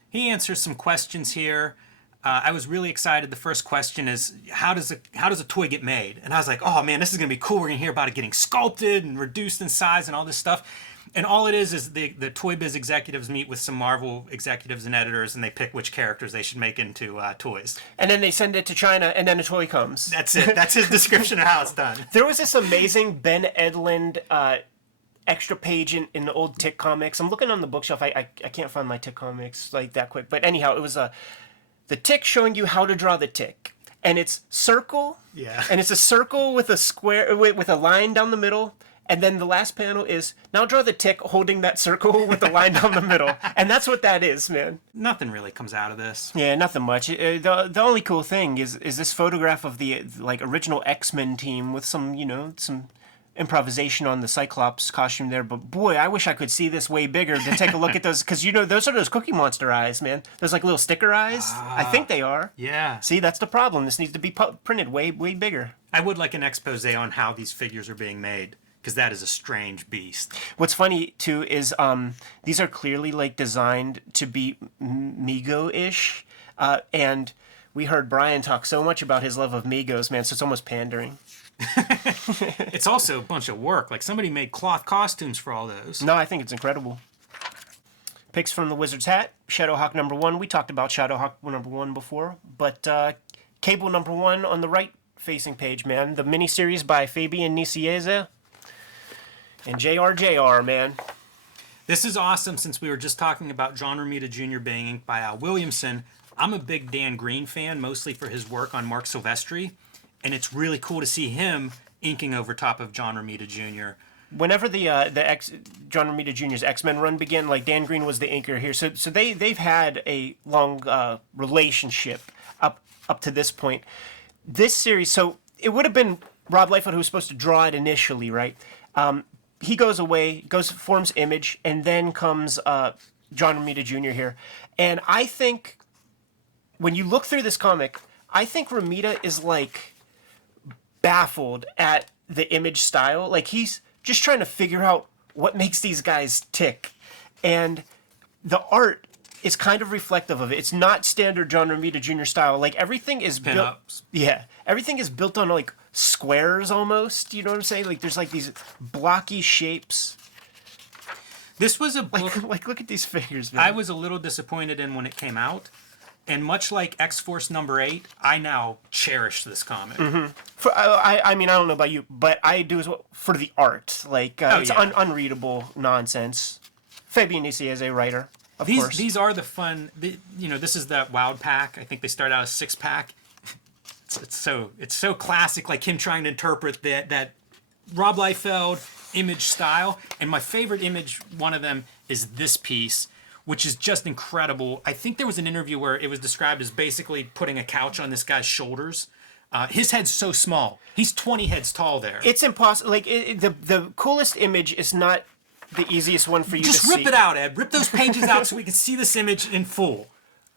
He answers some questions here. I was really excited. The first question is, how does a toy get made? And I was like, oh man, this is gonna be cool. We're gonna hear about it getting sculpted and reduced in size and all this stuff. And all it is the Toy Biz executives meet with some Marvel executives and editors, and they pick which characters they should make into toys. And then they send it to China, and then a toy comes. That's it. That's his description of how it's done. There was this amazing Ben Edlund extra page in the old Tick comics. I'm looking on the bookshelf. I can't find my Tick comics like that quick. But anyhow, it was the Tick showing you how to draw the Tick. And it's circle. Yeah. And it's a circle with a square, with a line down the middle. And then the last panel is, now draw the Tick holding that circle with the line down the middle. And that's what that is, man. Nothing really comes out of this. Yeah, nothing much. The only cool thing is this photograph of the like original X-Men team with some improvisation on the Cyclops costume there. But boy, I wish I could see this way bigger to take a look at those. Because, those are those Cookie Monster eyes, man. Those like little sticker eyes. I think they are. Yeah. See, that's the problem. This needs to be printed way, way bigger. I would like an expose on how these figures are being made, because that is a strange beast. What's funny, too, is these are clearly like designed to be Mego-ish. And we heard Brian talk so much about his love of Migos, man, so it's almost pandering. It's also a bunch of work. Like, somebody made cloth costumes for all those. No, I think it's incredible. Picks from the Wizard's Hat, Shadowhawk #1. We talked about Shadowhawk #1 before, but Cable #1 on the right-facing page, man. The miniseries by Fabian Nicieza and JR, man. This is awesome, since we were just talking about John Romita Jr. being inked by Al Williamson. I'm a big Dan Green fan, mostly for his work on Mark Silvestri. And it's really cool to see him inking over top of John Romita Jr. Whenever the John Romita Jr.'s X-Men run began, like Dan Green was the inker here, so they've had a long relationship up to this point. This series, so it would have been Rob Liefeld who was supposed to draw it initially, right? He goes away, forms Image, and then comes John Romita Jr. here. And I think when you look through this comic, I think Romita is like baffled at the Image style. Like, he's just trying to figure out what makes these guys tick. And the art is kind of reflective of it. It's not standard John Romita Jr. style. Like, everything is built. Yeah. Everything is built on like squares almost. You know what I'm saying? Like, there's like these blocky shapes. This was a book. Like look at these figures, man. I was a little disappointed in when it came out. And much like X-Force #8, I now cherish this comic. Mm-hmm. I mean, I don't know about you, but I do as well for the art. Like, it's unreadable nonsense. Fabian Nicieza, writer, of course. These are the fun. This is that Wild Pack. I think they start out as 6-pack. It's so classic, like him trying to interpret that Rob Liefeld Image style. And my favorite Image, one of them, is this piece, which is just incredible. I think there was an interview where it was described as basically putting a couch on this guy's shoulders. His head's so small. He's 20 heads tall there. It's impossible. Like, the coolest image is not the easiest one for you to see. Just rip it out, Ed. Rip those pages out so we can see this image in full.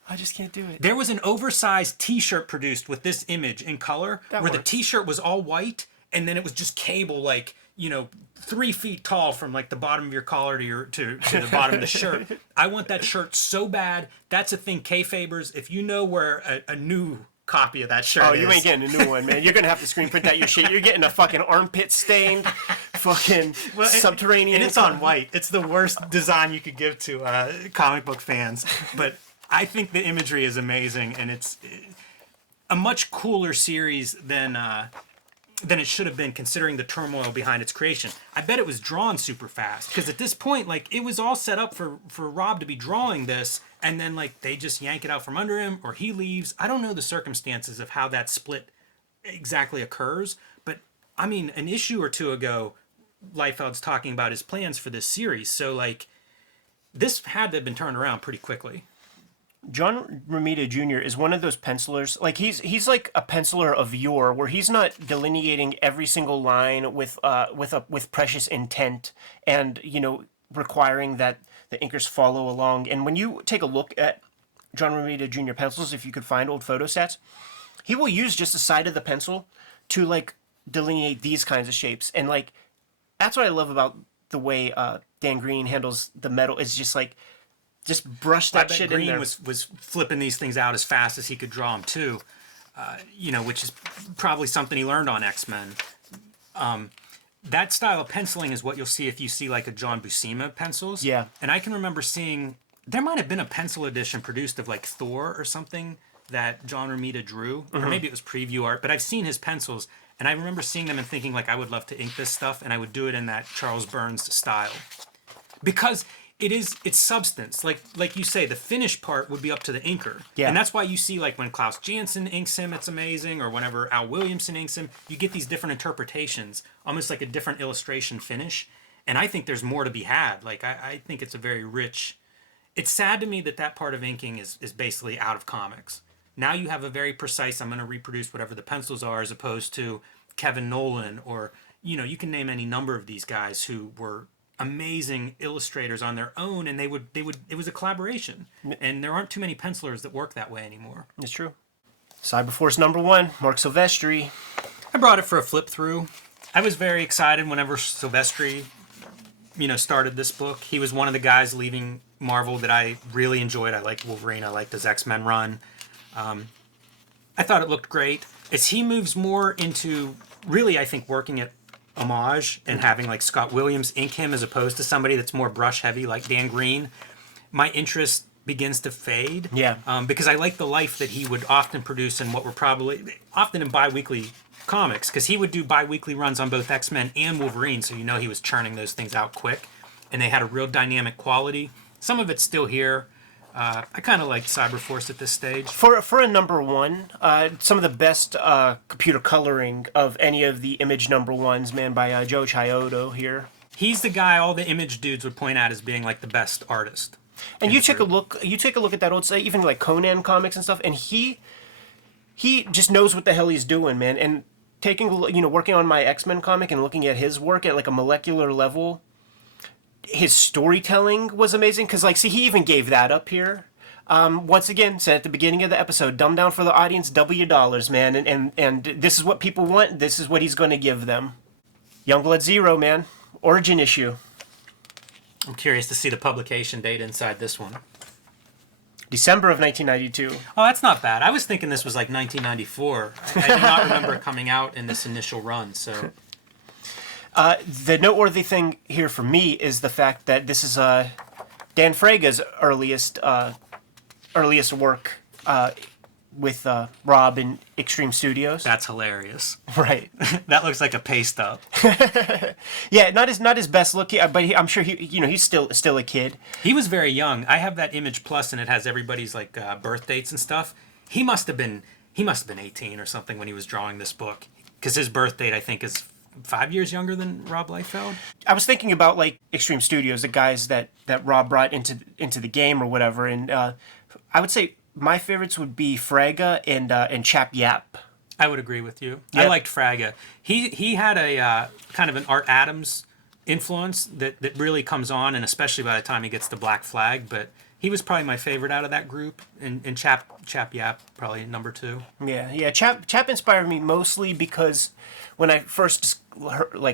I just can't do it. There was an oversized T-shirt produced with this image in color, where the T-shirt was all white, and then it was just cable, like, 3 feet tall from like the bottom of your collar to the bottom of the shirt. I want that shirt so bad. That's a thing, kayfabers. If you know where a new copy of that shirt is. You ain't getting a new one, man. You're gonna have to screen print out your shit. You're getting a fucking armpit stained, fucking subterranean. And it's on white. It's the worst design you could give to comic book fans. But I think the imagery is amazing, and it's a much cooler series than than it should have been, considering the turmoil behind its creation. I bet it was drawn super fast, because at this point, like, it was all set up for Rob to be drawing this, and then, like, they just yank it out from under him, or he leaves. I don't know the circumstances of how that split exactly occurs, but I mean, an issue or two ago, Liefeld's talking about his plans for this series, so, like, this had to have been turned around pretty quickly. John Romita Jr. is one of those pencilers. Like he's like a penciler of yore, where he's not delineating every single line with precious intent, and requiring that the inkers follow along. And when you take a look at John Romita Jr. pencils, if you could find old photo sets, he will use just the side of the pencil to like delineate these kinds of shapes, and like that's what I love about the way Dan Green handles the metal. It's just like. Just brush that shit Green in there. was flipping these things out as fast as he could draw them too, which is probably something he learned on X-Men. That style of penciling is what you'll see if you see like a John Buscema pencils. Yeah. And I can remember seeing, there might have been a pencil edition produced of like Thor or something that John Romita drew, or maybe it was preview art, but I've seen his pencils, and I remember seeing them and thinking like, I would love to ink this stuff, and I would do it in that Charles Burns style. Because it's substance. Like you say, the finished part would be up to the inker. Yeah. And that's why you see, like, when Klaus Janson inks him, it's amazing, or whenever Al Williamson inks him, you get these different interpretations, almost like a different illustration finish. And I think there's more to be had. Like, I think it's a very rich... It's sad to me that part of inking is basically out of comics. Now you have a very precise, I'm going to reproduce whatever the pencils are, as opposed to Kevin Nolan, or, you can name any number of these guys who were amazing illustrators on their own, and it was a collaboration, and there aren't too many pencilers that work that way anymore. It's true. Cyberforce #1, Mark Silvestri. I brought it for a flip through. I was very excited whenever Silvestri, started this book. He was one of the guys leaving Marvel that I really enjoyed. I liked Wolverine. I liked his X-Men run. I thought it looked great. As he moves more into really, I think, working at homage and having like Scott Williams ink him as opposed to somebody that's more brush heavy like Dan Green, my interest begins to fade. Yeah. Because I like the life that he would often produce in what were probably often in bi-weekly comics, because he would do bi-weekly runs on both X-Men and Wolverine, so he was churning those things out quick, and they had a real dynamic quality. Some of it's still here. I kind of like Cyberforce at this stage. For a #1, some of the best computer coloring of any of the Image #1s, man, by Joe Chiodo here. He's the guy all the Image dudes would point out as being like the best artist. And you take a look at that old site, even like Conan comics and stuff, and he just knows what the hell he's doing, man. And working on my X-Men comic and looking at his work at like a molecular level, his storytelling was amazing, because he even gave that up here. Once again, said at the beginning of the episode, dumb down for the audience, double your dollars, man, and this is what people want, this is what he's going to give them. Youngblood 0, man, origin issue. I'm curious to see the publication date inside this one. December of 1992. Oh, that's not bad. I was thinking this was like 1994. I do not remember it coming out in this initial run, so... The noteworthy thing here for me is the fact that this is Dan Fraga's earliest work with Rob in Extreme Studios. That's hilarious. Right. That looks like a paste up. Yeah, not his best look, but I'm sure he's still a kid. He was very young. I have that Image Plus, and it has everybody's like birth dates and stuff. He must have been 18 or something when he was drawing this book, because his birth date I think is 5 years younger than Rob Liefeld. I was thinking about like Extreme Studios, the guys that Rob brought into the game or whatever, and I would say my favorites would be Fraga and Chap Yap. I would agree with you. Yep. I liked Fraga. He had a kind of an Art Adams influence that really comes on, and especially by the time he gets to Black Flag. But he was probably my favorite out of that group, and Chap Yap probably #2. Yeah. Chap inspired me mostly because when I first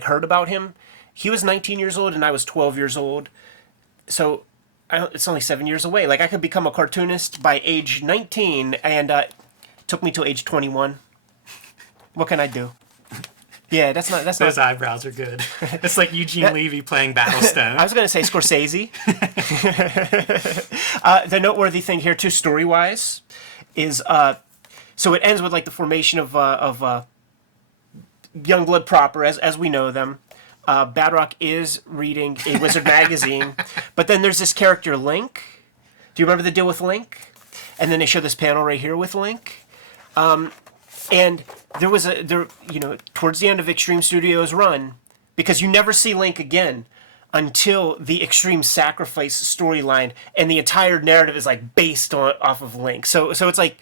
heard about him, he was 19 years old and I was 12 years old. So it's only 7 years away. Like, I could become a cartoonist by age 19, and it took me till age 21. What can I do? Yeah, that's not. Those eyebrows are good. It's like Eugene Levy playing Battlestone. I was going to say Scorsese. The noteworthy thing here, too, story-wise, is so it ends with like the formation of Youngblood proper, as we know them. Badrock is reading a Wizard magazine, but then there's this character Link. Do you remember the deal with Link? And then they show this panel right here with Link. And there was towards the end of Extreme Studios' run, because you never see Link again until the Extreme Sacrifice storyline, and the entire narrative is like based off of Link. So it's like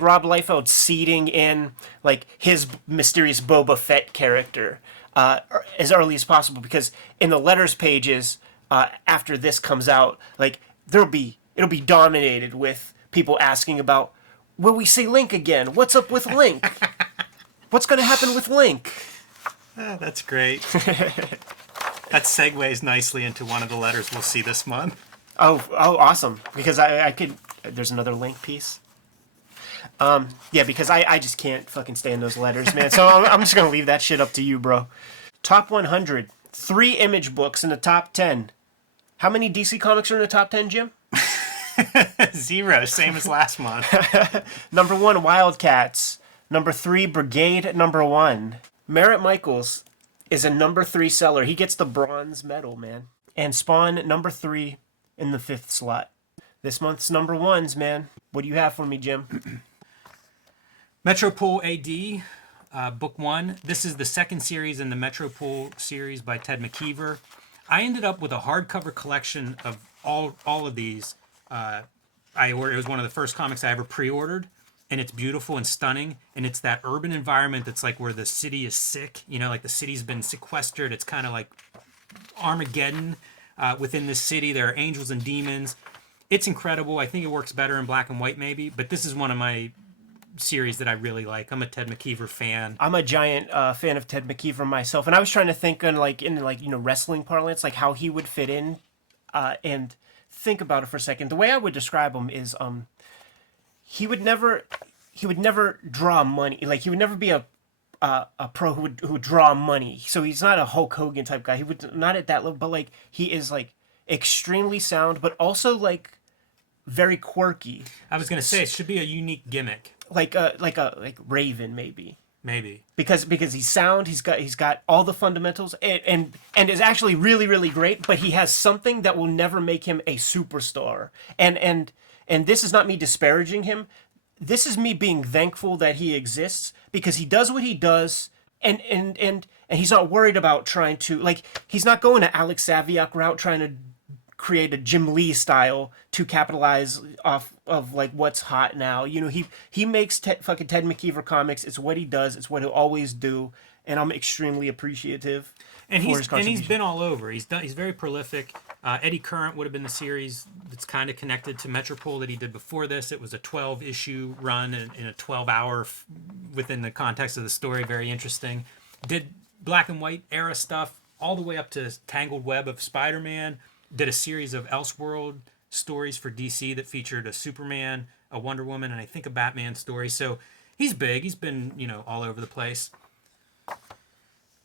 Rob Liefeld seeding in like his mysterious Boba Fett character as early as possible, because in the letters pages after this comes out, like it'll be dominated with people asking about, will we see Link again? What's up with Link? What's going to happen with Link? That's great. That segues nicely into one of the letters we'll see this month. Oh, awesome. Because I could... There's another Link piece. Yeah, because I just can't fucking stand those letters, man. So I'm just going to leave that shit up to you, bro. Top 100. 3 image books in the top 10. How many DC comics are in the top 10, Jim? 0, same as last month. Number 1, Wildcats. Number 3, Brigade number 1. Merritt Michaels is a number 3 seller. He gets the bronze medal, man. And Spawn, number 3 in the 5th slot. This month's number 1s, man. What do you have for me, Jim? Metropole AD, Book 1. This is the second series in the Metropole series by Ted McKeever. I ended up with a hardcover collection of all of these. It was one of the first comics I ever pre-ordered, and it's beautiful and stunning, and it's that urban environment that's like where the city is sick, like the city's been sequestered. It's kind of like Armageddon within this city. There are angels and demons. It's incredible. I think it works better in black and white maybe, but this is one of my series that I really like. I'm a Ted McKeever fan. I'm a giant fan of Ted McKeever myself, and I was trying to think in wrestling parlance, like how he would fit in, and think about it for a second. The way I would describe him is he would never draw money. Like, he would never be a pro who would draw money. So he's not a Hulk Hogan type guy. He would not at that level, but like he is like extremely sound, but also like very quirky. I was gonna say it should be a unique gimmick. Like Raven maybe. Maybe. Because he's sound, he's got all the fundamentals, and is actually really, really great, but he has something that will never make him a superstar. And this is not me disparaging him. This is me being thankful that he exists, because he does what he does, and he's not worried about trying to, like, he's not going to Alex Saviak route trying to create a Jim Lee style to capitalize off of like what's hot now. He makes fucking Ted McKeever comics. It's what he does. It's what he'll always do, and I'm extremely appreciative. And he's been all over. He's very prolific. Eddie Current would have been the series that's kind of connected to Metropole that he did before this. It was a 12-issue run in a 12-hour within the context of the story. Very interesting. Did black and white era stuff all the way up to Tangled Web of Spider-Man. Did a series of Elseworld stories for DC that featured a Superman, a Wonder Woman, and I think a Batman story. So he's big. He's been, all over the place.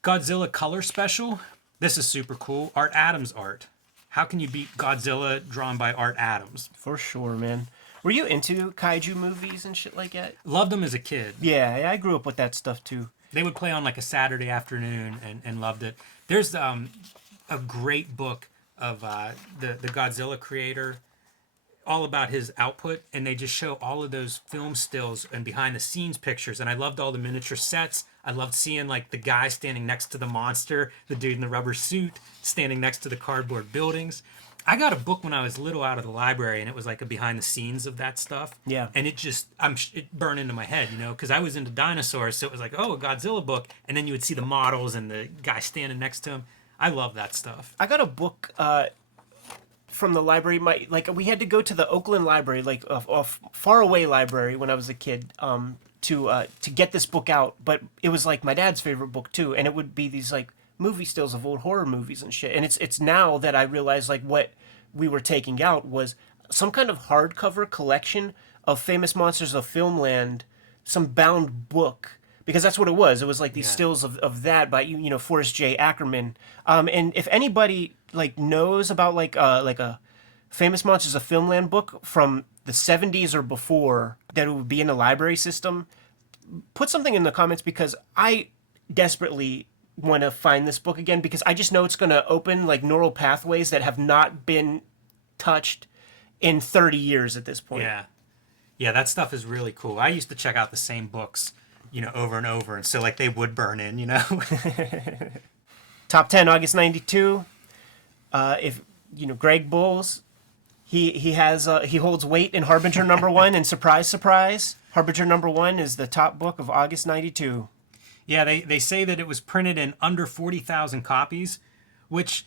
Godzilla Color Special. This is super cool. Art Adams art. How can you beat Godzilla drawn by Art Adams? For sure, man. Were you into kaiju movies and shit like that? Loved them as a kid. Yeah, I grew up with that stuff too. They would play on like a Saturday afternoon and loved it. There's a great book of the Godzilla creator, all about his output, and they just show all of those film stills and behind the scenes pictures, and I loved all the miniature sets. I loved seeing like the guy standing next to the monster, the dude in the rubber suit standing next to the cardboard buildings. I got a book when I was little out of the library, and it was like a behind the scenes of that stuff. Yeah. And it burned into my head, because I was into dinosaurs, so it was like, oh, a Godzilla book, and then you would see the models and the guy standing next to him. I love that stuff. I got a book from the library. We had to go to the Oakland library, like a far away library when I was a kid, to get this book out. But it was like my dad's favorite book too, and it would be these like movie stills of old horror movies and shit. And it's now that I realize like what we were taking out was some kind of hardcover collection of Famous Monsters of Filmland, some bound book. Because that's what it was. It was like these stills of that by Forrest J. Ackerman. And if anybody like knows about like a Famous Monsters of Filmland book from the 70s or before that would be in the library system, put something in the comments, because I desperately want to find this book again because I just know it's going to open like neural pathways that have not been touched in 30 years at this point. Yeah, that stuff is really cool. I used to check out the same books, over and over, and so like they would burn in. Top 10, August 92. If Greg Bulls, he holds weight in Harbinger #1, and surprise, Harbinger #1 is the top book of August 92. Yeah, they say that it was printed in under 40,000 copies, which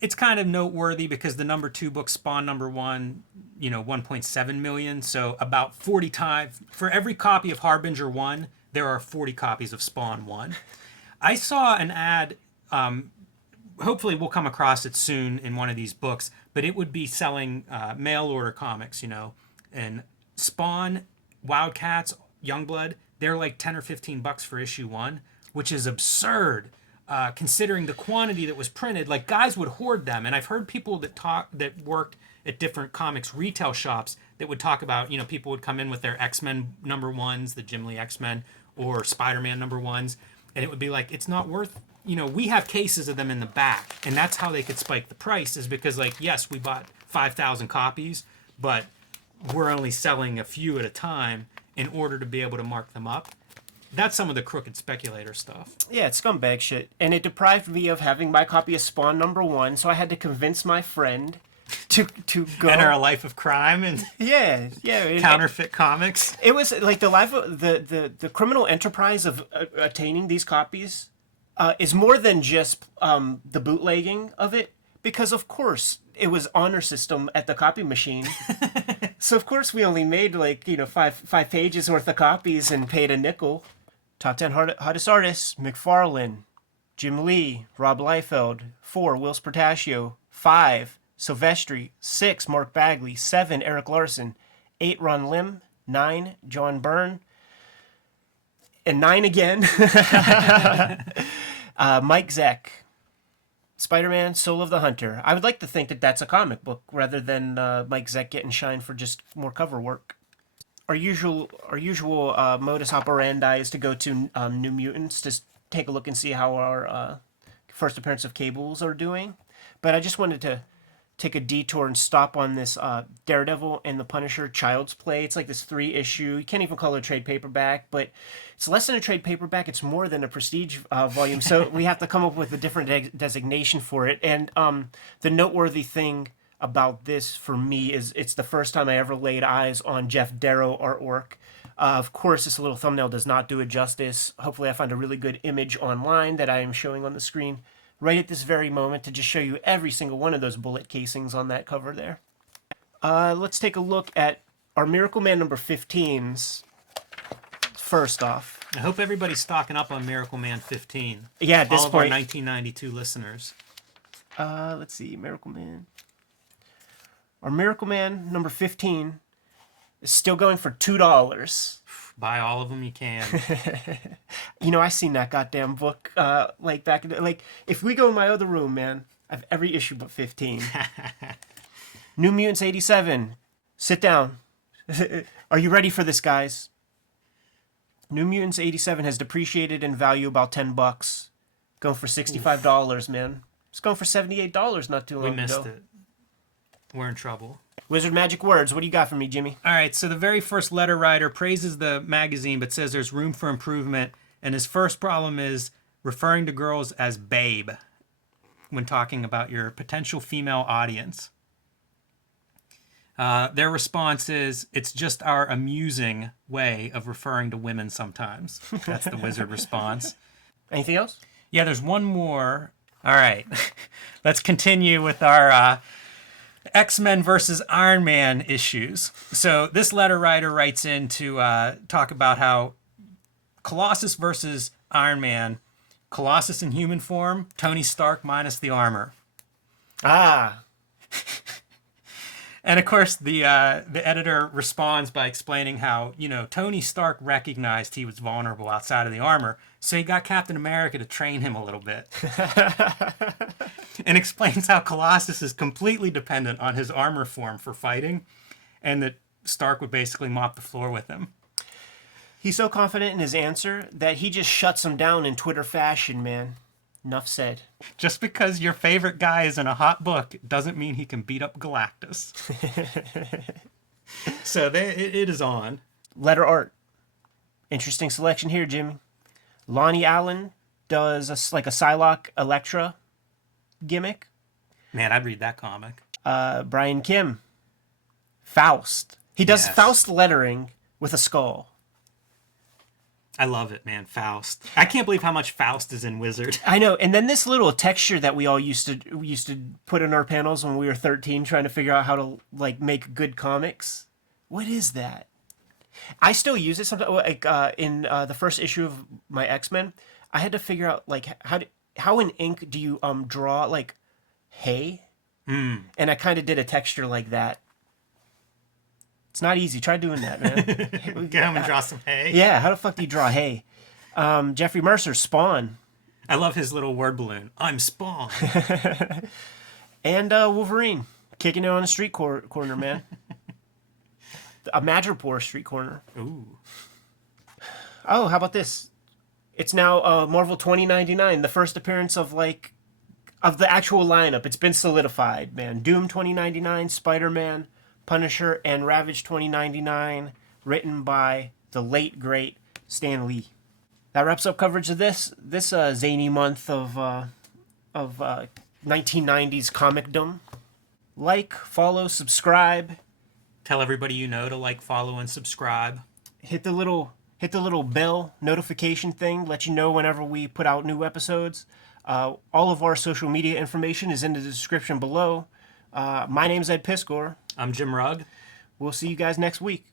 it's kind of noteworthy because the #2 book, Spawn #1, 1.7 million. So about 40 times for every copy of Harbinger 1, there are 40 copies of Spawn 1. I saw an ad. Hopefully we'll come across it soon in one of these books, but it would be selling mail order comics, and Spawn, Wildcats, Youngblood, they're like 10 or 15 bucks for issue 1, which is absurd considering the quantity that was printed. Like, guys would hoard them, and I've heard people that worked at different comics retail shops that would talk about, people would come in with their X-Men #1s, the Jim Lee X-Men, or Spider-Man #1s, and it would be like, it's not worth, we have cases of them in the back, and that's how they could spike the price, is because, like, yes, we bought 5,000 copies, but we're only selling a few at a time in order to be able to mark them up. That's some of the crooked speculator stuff. Yeah, it's scumbag shit. And it deprived me of having my copy of Spawn #1, so I had to convince my friend to go. Enter a life of crime and counterfeit comics. It was like the life of the criminal enterprise of attaining these copies is more than just the bootlegging of it, because of course it was honor system at the copy machine. So of course we only made like five pages worth of copies and paid a nickel. Top 10 hottest artists: McFarlane, Jim Lee, Rob Liefeld. 4, Whilce Portacio. 5, Silvestri. 6, Mark Bagley. 7, Eric Larson. 8, Ron Lim. 9, John Byrne. And 9 again, Mike Zeck. Spider-Man, Soul of the Hunter. I would like to think that that's a comic book rather than Mike Zeck getting shine for just more cover work. Our usual modus operandi is to go to New Mutants to take a look and see how our first appearance of Cables are doing. But I just wanted to take a detour and stop on this Daredevil and the Punisher Child's Play. It's like this 3-issue. You can't even call it a trade paperback, but it's less than a trade paperback. It's more than a prestige volume. So we have to come up with a different designation for it. And the noteworthy thing about this for me is it's the first time I ever laid eyes on Jeff Darrow artwork. Of course, this little thumbnail does not do it justice. Hopefully I find a really good image online that I am showing on the screen right at this very moment to just show you every single one of those bullet casings on that cover there. Let's take a look at our Miracle Man #15s. First off, I hope everybody's stocking up on Miracle Man 15. Yeah, at this all of point, our 1992 listeners. Let's see, Miracle Man. Our Miracle Man #15 is still going for $2. Buy all of them you can. I seen that goddamn book like back in like if we go in my other room, man, I have every issue but 15. New Mutants 87. Sit down. Are you ready for this, guys? New Mutants 87 has depreciated in value about $10. Going for $65, man. It's going for $78 not too long ago. We missed it. We're in trouble. Wizard Magic Words, what do you got for me, Jimmy? All right, so the very first letter writer praises the magazine but says there's room for improvement, and his first problem is referring to girls as babe when talking about your potential female audience. Their response is, it's just our amusing way of referring to women sometimes. That's the Wizard response. Anything else? Yeah, there's one more. All right, let's continue with our X-Men versus Iron Man issues. So this letter writer writes in to talk about how Colossus versus Iron Man, Colossus in human form, Tony Stark minus the armor. Ah. And of course, the editor responds by explaining how, Tony Stark recognized he was vulnerable outside of the armor, so he got Captain America to train him a little bit. And explains how Colossus is completely dependent on his armor form for fighting, and that Stark would basically mop the floor with him. He's so confident in his answer that he just shuts him down in Twitter fashion, man. Enough said. Just because your favorite guy is in a hot book doesn't mean he can beat up Galactus. So it is on. Letter art. Interesting selection here, Jimmy. Lonnie Allen does a Psylocke Elektra gimmick. Man, I'd read that comic. Brian Kim. Faust. He does Faust lettering with a skull. I love it, man. Faust. I can't believe how much Faust is in Wizard. I know. And then this little texture that we all used to put in our panels when we were 13, trying to figure out how to like make good comics. What is that? I still use it sometimes. Like in the first issue of my X-Men, I had to figure out like how in ink do you draw like hay, and I kind of did a texture like that. It's not easy. Try doing that, man. Get home and draw some hay. Yeah, how the fuck do you draw hay? Jeffrey Mercer, Spawn. I love his little word balloon. I'm Spawn. And Wolverine, kicking it on a street corner, man. A Madripoor street corner. Ooh. Oh, how about this? It's now Marvel 2099, the first appearance of the actual lineup. It's been solidified, man. Doom 2099, Spider-Man, Punisher, and Ravage 2099, written by the late great Stan Lee. That wraps up coverage of this zany month of 1990s comicdom. Like, follow, subscribe. Tell everybody you know to like, follow, and subscribe. Hit the little bell notification thing. Let you know whenever we put out new episodes. All of our social media information is in the description below. My name's Ed Piscor. I'm Jim Rugg. We'll see you guys next week.